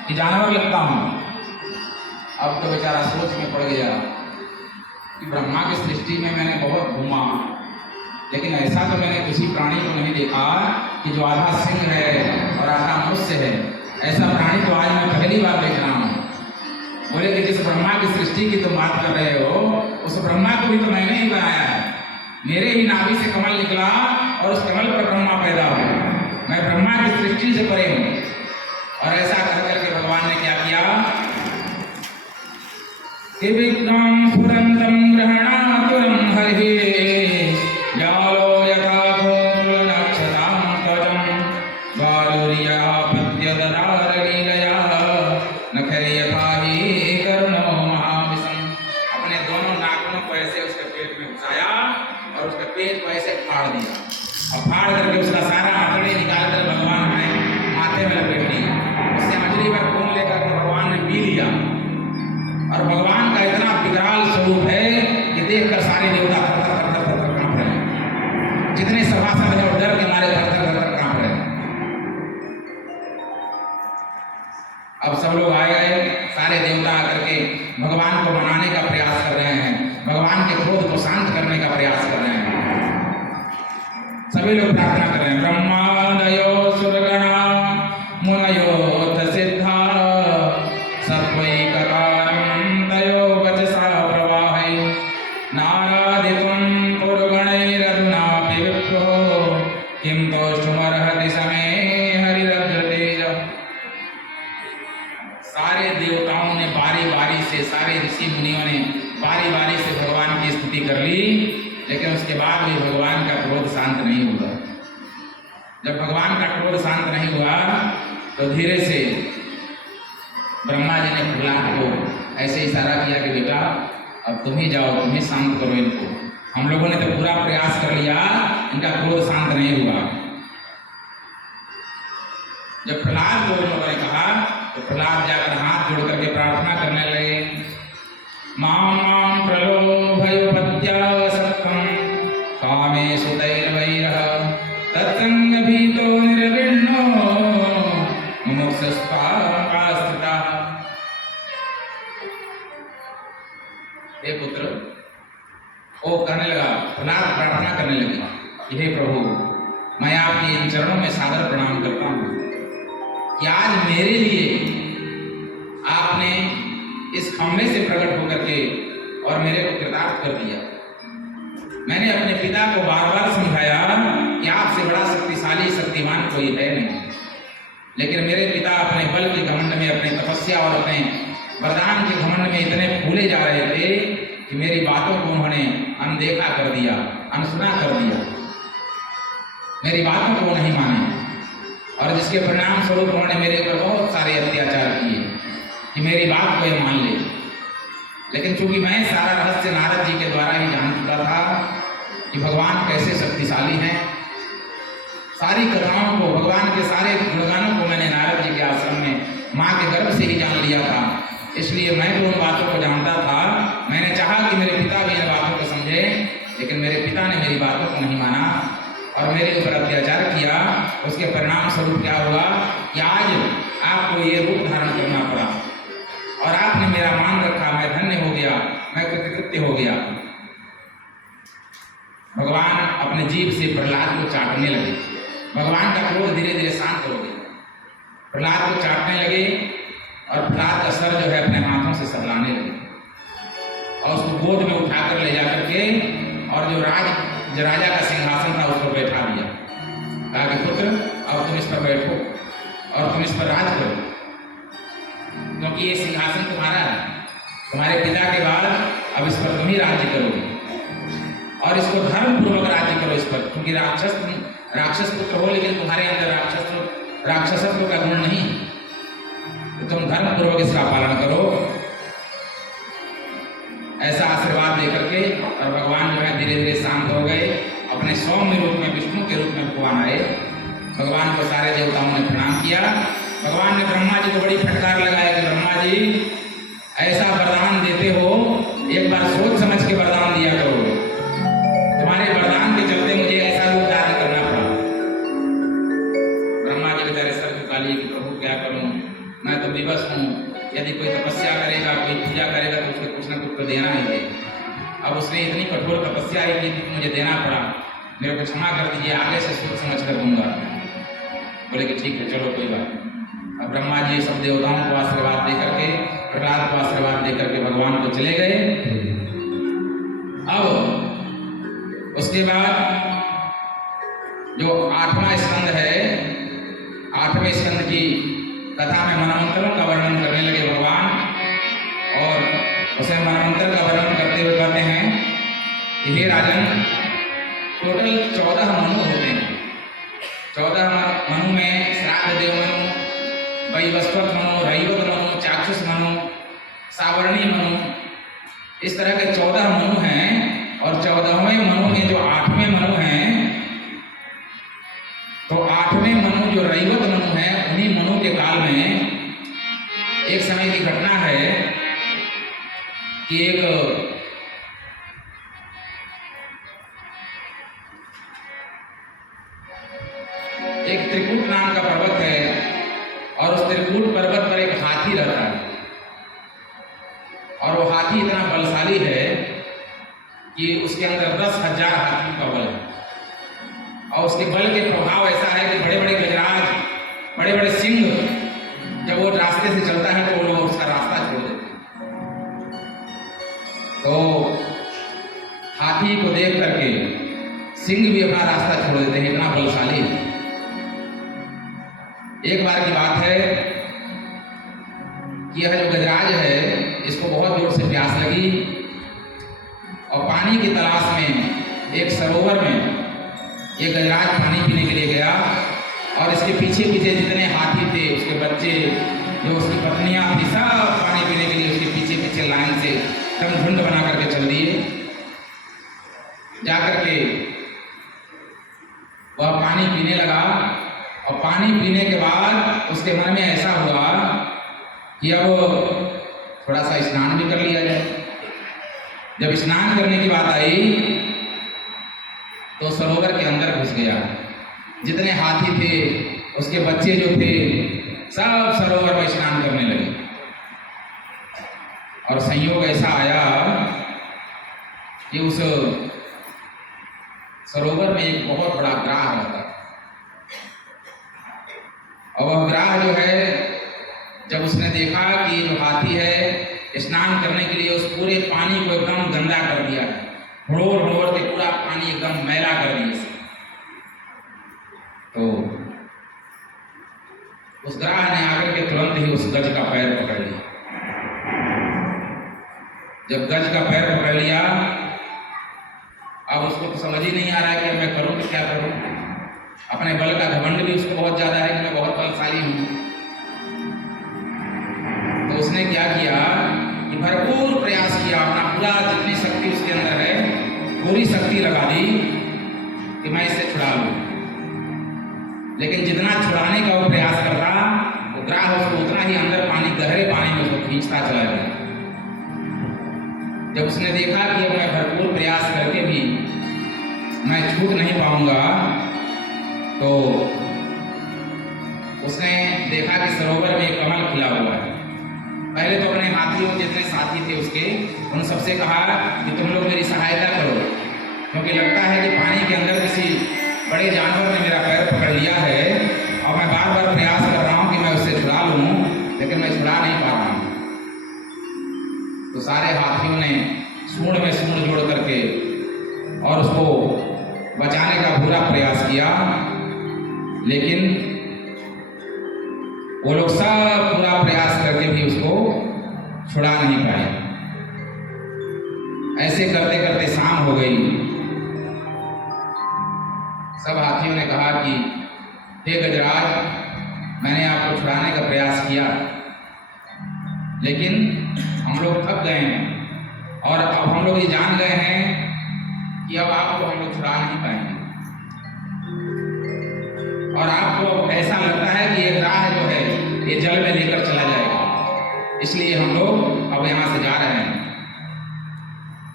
कि जानवर लगता हूँ। अब तो बेचारा सोच में पड़ गया कि ब्रह्मा की सृष्टि में मैंने बहुत घूमा, लेकिन ऐसा तो मैंने किसी प्राणी को नहीं देखा कि जो आधा सिंह है और आधा मनुष्य है। ऐसा प्राणी तो आज मैं पहली बार देख रहा हूँ। बोले कि जिस ब्रह्मा की सृष्टि की तुम बात कर रहे हो, उस ब्रह्मा को भी तो मैंने ही बनाया है। मेरे ही नाभि से कमल निकला और उस कमल पर ब्रह्मा पैदा हुआ। मैं ब्रह्मा की सृष्टि से परे हूँ। और ऐसा कर करके भगवान ने क्या किया कि विक्रम स्फुरन्तं ग्रहणातुरं हरिः व्यालो यथा गोकुलनक्षतां त्वचं वारुर्यया पत्यदरारलीलया नखर्यथा हि करुणो महाविषम। अपने दोनों नाखूनों को ऐसे उसके पेट में घुसाया और उसके पेट को ऐसे फाड़ दिया और फाड़ करके उसका सारा हथौड़ी निकाल कर भगवान ने माथे में लपेट दिया। उससे मछली पर खून लेकर के भगवान ने पी लिया। और भगवान का इतना विकराल स्वरूप है कि देखकर सारे देवता थर थर थर थर कांप रहे हैं। जितने सभासद हैं और डर के मारे थर थर थर कांप रहे हैं। अब सब लोग आए गए, सारे देवता आकर के भगवान को मनाने का प्रयास कर रहे हैं, भगवान के क्रोध को शांत करने का प्रयास कर रहे हैं। सभी लोग प्रार्थना कर रहे हैं। ब्रह्मादयो सुरगणा मुनयोऽथ सिद्धा सत्वैककारं तयो वचसा प्रवाहै नारादितुं पुरुगणैरधुनापि विप्रो किं तोष्टुमर्हति समे हरिरग्रतेज। सारे देवताओं ने बारी बारी से, सारे ऋषि मुनियों ने बारी बारी से भगवान की स्तुति कर ली, लेकिन उसके बाद भी भगवान का क्रोध शांत नहीं हुआ। जब भगवान का क्रोध शांत नहीं हुआ तो धीरे से ब्रह्मा जी ने प्रहलाद को ऐसे इशारा किया कि बेटा अब तुम ही जाओ, तुम ही शांत करो इनको। हम लोगों ने तो पूरा प्रयास कर लिया, इनका क्रोध शांत नहीं हुआ। जब प्रहलाद को उन लोगों ने कहा तो प्रहलाद जाकर हाथ जोड़ करके प्रार्थना करने लगे, मां मां प्रलोभयोपद्यावसक्तं कामेषु तैर्वैरः तत्संगभीतो निर्विण्णो मुमुक्षुस्त्वापाश्रितः। हे पुत्र, वो करने लगा, प्रहलाद प्रार्थना करने लगी कि हे प्रभु, मैं आपके इन चरणों में सादर प्रणाम करता हूँ कि आज मेरे लिए आपने इस खम्भे से प्रकट होकर के और मेरे को कृतार्थ कर दिया। मैंने अपने पिता को बार बार समझाया कि आपसे बड़ा शक्तिशाली शक्तिमान कोई है नहीं, लेकिन मेरे पिता अपने बल के घमंड में, अपने तपस्या और अपने वरदान के घमंड में इतने फूले जा रहे थे कि मेरी बातों को उन्होंने अनदेखा कर दिया, अनसुना कर दिया, मेरी बातों को नहीं माने, और जिसके परिणाम स्वरूप उन्होंने मेरे ऊपर बहुत सारे अत्याचार किए कि मेरी बात को ये मान ले। लेकिन चूंकि मैं सारा रहस्य नारद जी के द्वारा ही जान चुका था कि भगवान कैसे शक्तिशाली हैं, सारी कथाओं को, भगवान के सारे गुणगानों को मैंने नारद जी के आश्रम में माँ के गर्भ से ही जान लिया था, इसलिए मैं तो उन बातों को जानता था। मैंने चाहा कि मेरे पिता भी इन बातों को समझे, लेकिन मेरे पिता ने मेरी बातों को नहीं माना और मेरे ऊपर अत्याचार किया। उसके परिणाम स्वरूप क्या हुआ कि आज आपको ये रूप धारण करना पड़ा और आपने मेरा मान रखा, मैं धन्य हो गया, मैं कृतकृत्य हो गया। भगवान अपने जीभ से प्रहलाद को चाटने लगे। भगवान का क्रोध धीरे धीरे शांत हो गया, प्रहलाद को चाटने लगे और प्रहलाद का सर जो है अपने हाथों से सहलाने लगे और उसको गोद में उठाकर ले जाकर के और जो राजा का सिंहासन था उस पर बैठा दिया। कहा कि पुत्र, अब तुम इस पर बैठो और तुम इस पर राज करो, क्योंकि ये सिंहासन तुम्हारा है, तुम्हारे पिता के बाद अब इस पर तुम ही राज्य करोगे और इसको धर्म पूर्वक राज्य करो इस पर, क्योंकि राक्षस पुत्र हो लेकिन तुम्हारे अंदर राक्षसत्व का गुण नहीं, तो तुम धर्म पूर्वक इसका पालन करो। ऐसा आशीर्वाद देकर के और भगवान जो है धीरे धीरे शांत हो गए। अपने सौम्य रूप में, विष्णु के रूप में भगवान आए। भगवान को सारे देवताओं ने प्रणाम किया। भगवान ने ब्रह्मा जी को बड़ी फटकार लगाया कि ब्रह्मा जी, ऐसा वरदान देते हो, एक बार सोच समझ के वरदान दिया करो। तुम्हारे वरदान के चलते मुझे ऐसा रूप धारण करना पड़ा। ब्रह्मा जी बेचारे सर झुका लिए कि प्रभु क्या करूं, मैं तो विवश हूँ। यदि कोई तपस्या करेगा, कोई पूजा करेगा तो उसको कुछ ना कुछ तो देना ही है। अब उसने इतनी कठोर तपस्या ही की कि मुझे देना पड़ा, मेरे को क्षमा कर दीजिए, आगे से सोच समझ कर दूंगा। बोले कि ठीक है, चलो कोई बात। अब ब्रह्मा जी सब देवताओं को आशीर्वाद दे करके, प्रहलाद को आशीर्वाद दे करके भगवान को चले गए। अब उसके बाद जो 8वां स्कंद है, 8वें स्कंद की कथा में मनवंतरों का वर्णन करने लगे भगवान, और उसे मनवंतर का वर्णन करते हुए कहते हैं कि हे राजन, टोटल 14 मनु होते हैं। 14 मनु में श्राद्ध देव मनु, वैवस्वत मनु, रैवत मनु, चाक्षुष मनु, सावर्णी मनु, इस तरह के 14 मनु हैं। और 14वें मनु में जो 8वें मनु हैं, तो 8वें मनु जो रैवत मनु है, उन्हीं मनु के काल में एक समय की घटना है कि एक त्रिकूट नाम का पर्वत है और उस त्रिकूट पर्वत पर एक हाथी रहता है और वो हाथी इतना बलशाली है कि उसके अंदर 10,000 हाथी का बल है और उसके बल के प्रभाव ऐसा है कि बड़े बड़े गजराज, बड़े बड़े सिंह जब वो रास्ते से चलता है तो वो लोग उसका रास्ता छोड़ देते हैं। तो हाथी को देख करके सिंह भी अपना रास्ता छोड़ देते हैं, इतना बलशाली है। एक बार की बात है कि यह जो गजराज है, इसको बहुत जोर से प्यास लगी और पानी की तलाश में एक सरोवर में एक गजराज पानी पीने के लिए गया और इसके पीछे पीछे जितने हाथी थे, उसके बच्चे, जो उसकी पत्नियां थी, सब पानी पीने के लिए उसके पीछे पीछे लाइन से एकदम झुंड बना करके चल दिए। जाकर के वह पानी पीने लगा और पानी पीने के बाद उसके मन में ऐसा हुआ कि अब थोड़ा सा स्नान भी कर लिया जाए। जब स्नान करने की बात आई तो सरोवर के अंदर घुस गया। जितने हाथी थे, उसके बच्चे जो थे, सब सरोवर में स्नान करने लगे। और संयोग ऐसा आया कि उस सरोवर में एक बहुत बड़ा ग्राह रहता था। और वह ग्राह जो है, जब उसने देखा कि जो हाथी है स्नान करने के लिए उस पूरे पानी को एकदम गंदा कर दिया, भड़ोड़ भड़ोड़ के पूरा पानी एकदम मैला कर दिया, तो उस ग्राह ने आकर के तुरंत ही उस गज का पैर पकड़ लिया। जब गज का पैर पकड़ लिया, अब उसको तो समझ ही नहीं आ रहा है कि मैं करूं तो क्या करूं। अपने बल का घमंड भी उसको बहुत ज्यादा है कि मैं बहुत बलशाली हूं। तो उसने क्या किया कि भरपूर प्रयास किया, अपना पूरा जितनी शक्ति उसके अंदर है पूरी शक्ति लगा दी कि मैं इसे छुड़ा लूं। लेकिन जितना छुड़ाने का वो प्रयास कर रहा, वो ग्राह उसको उतना ही अंदर पानी, गहरे पानी में उसको खींचता चला गया। जब उसने देखा कि अब मैं भरपूर प्रयास करके भी मैं छूट नहीं पाऊंगा, तो उसने देखा कि सरोवर में एक कमल खिला हुआ है। पहले तो अपने हाथियों जितने साथी थे उसके, उन सबसे कहा कि तुम लोग मेरी सहायता करो, क्योंकि लगता है कि पानी के अंदर किसी बड़े जानवर ने मेरा पैर पकड़ लिया है और मैं बार बार प्रयास कर रहा हूँ कि मैं उससे छुड़ा लूँ, लेकिन मैं छुड़ा नहीं पा रहा हूँ। तो सारे हाथियों ने सूंड में सूंड जोड़ करके और उसको बचाने का पूरा प्रयास किया, लेकिन वो लोग सब पूरा प्रयास करके भी उसको छुड़ा नहीं पाए। ऐसे करते करते शाम हो गई। सब हाथियों ने कहा कि हे गजराज, मैंने आपको छुड़ाने का प्रयास किया, लेकिन हम लोग थक गए हैं और अब हम लोग ये जान गए हैं कि अब आपको हम लोग छुड़ा नहीं पाएंगे। और आपको ऐसा लगता है कि ये ग्राह जो है ये जल में लेकर चला जाएगा, इसलिए हम लोग अब यहाँ से जा रहे हैं।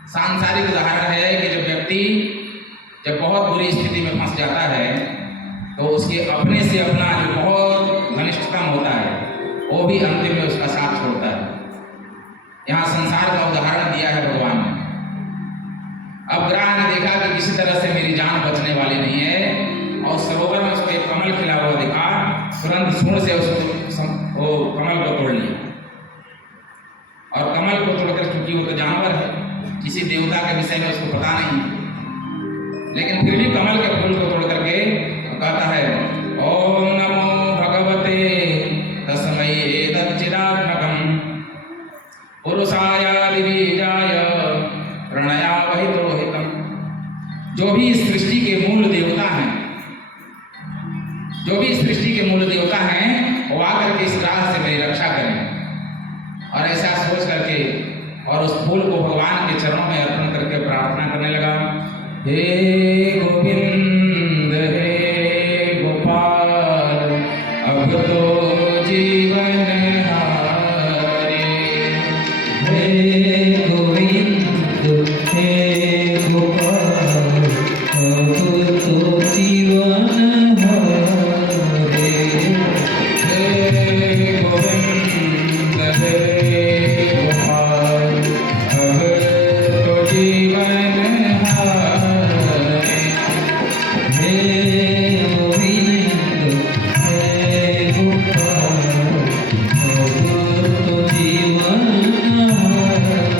सांसारिक उदाहरण है कि जब व्यक्ति जब बहुत बुरी स्थिति में फंस जाता है तो उसके अपने से अपना जो बहुत घनिष्ठतम होता है वो भी अंतिम में उसका साथ छोड़ता है। यहाँ संसार का उदाहरण दिया है भगवान ने। अब ग्राह ने देखा कि किसी तरह से मेरी जान बचने वाली नहीं है और सरोवर में उसको एक कमल खिला हुआ दिखा, तुरंत सूंड से उसको वो कमल को तोड़ लिया। और कमल को तोड़कर, चूंकि वो तो जानवर है, किसी देवता के विषय में उसको पता नहीं, लेकिन फिर भी कमल के फूल को तोड़ करके कहता है ओम नमो भगवते तस्मै एतच्चिदात्मकं पुरुषाय दिवीजाय प्रणयावहितोहितम्। जो भी इस सृष्टि के मूल देवता हैं, जो भी इस सृष्टि के मूल देवता हैं, वो आकर के इस ग्राह से मेरी रक्षा करें। और ऐसा सोच करके और उस फूल को भगवान के चरणों में अर्पण करके प्रार्थना करने लगा, हे गोविंद हे गोपाल अब तो जीवन हारे। हे गोविंद हे गोपाल अब तो जीवन हारे। हे गोविंद हे गोपाल अब तो जीवन हारे। हे गोविंद हे गोपाल अब तो जीवन हारे।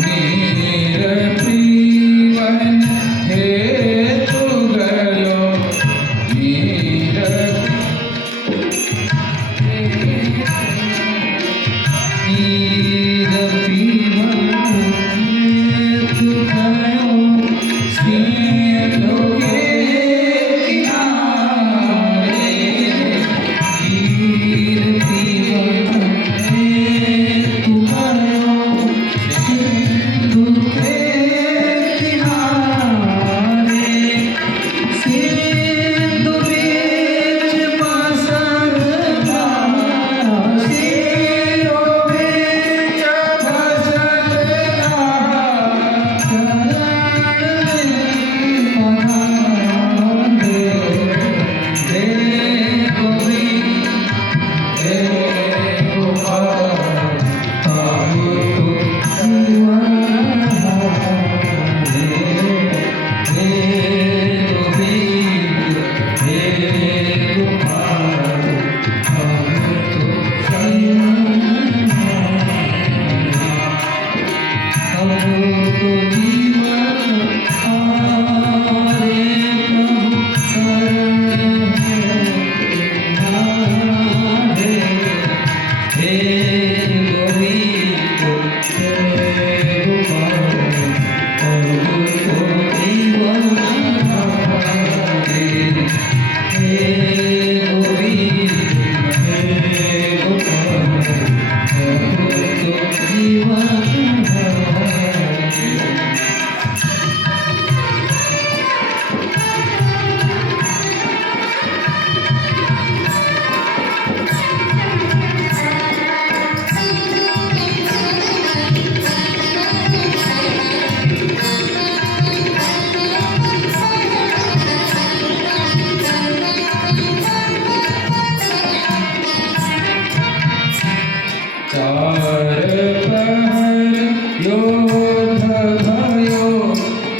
नीरपीवन हेतु गयो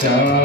चार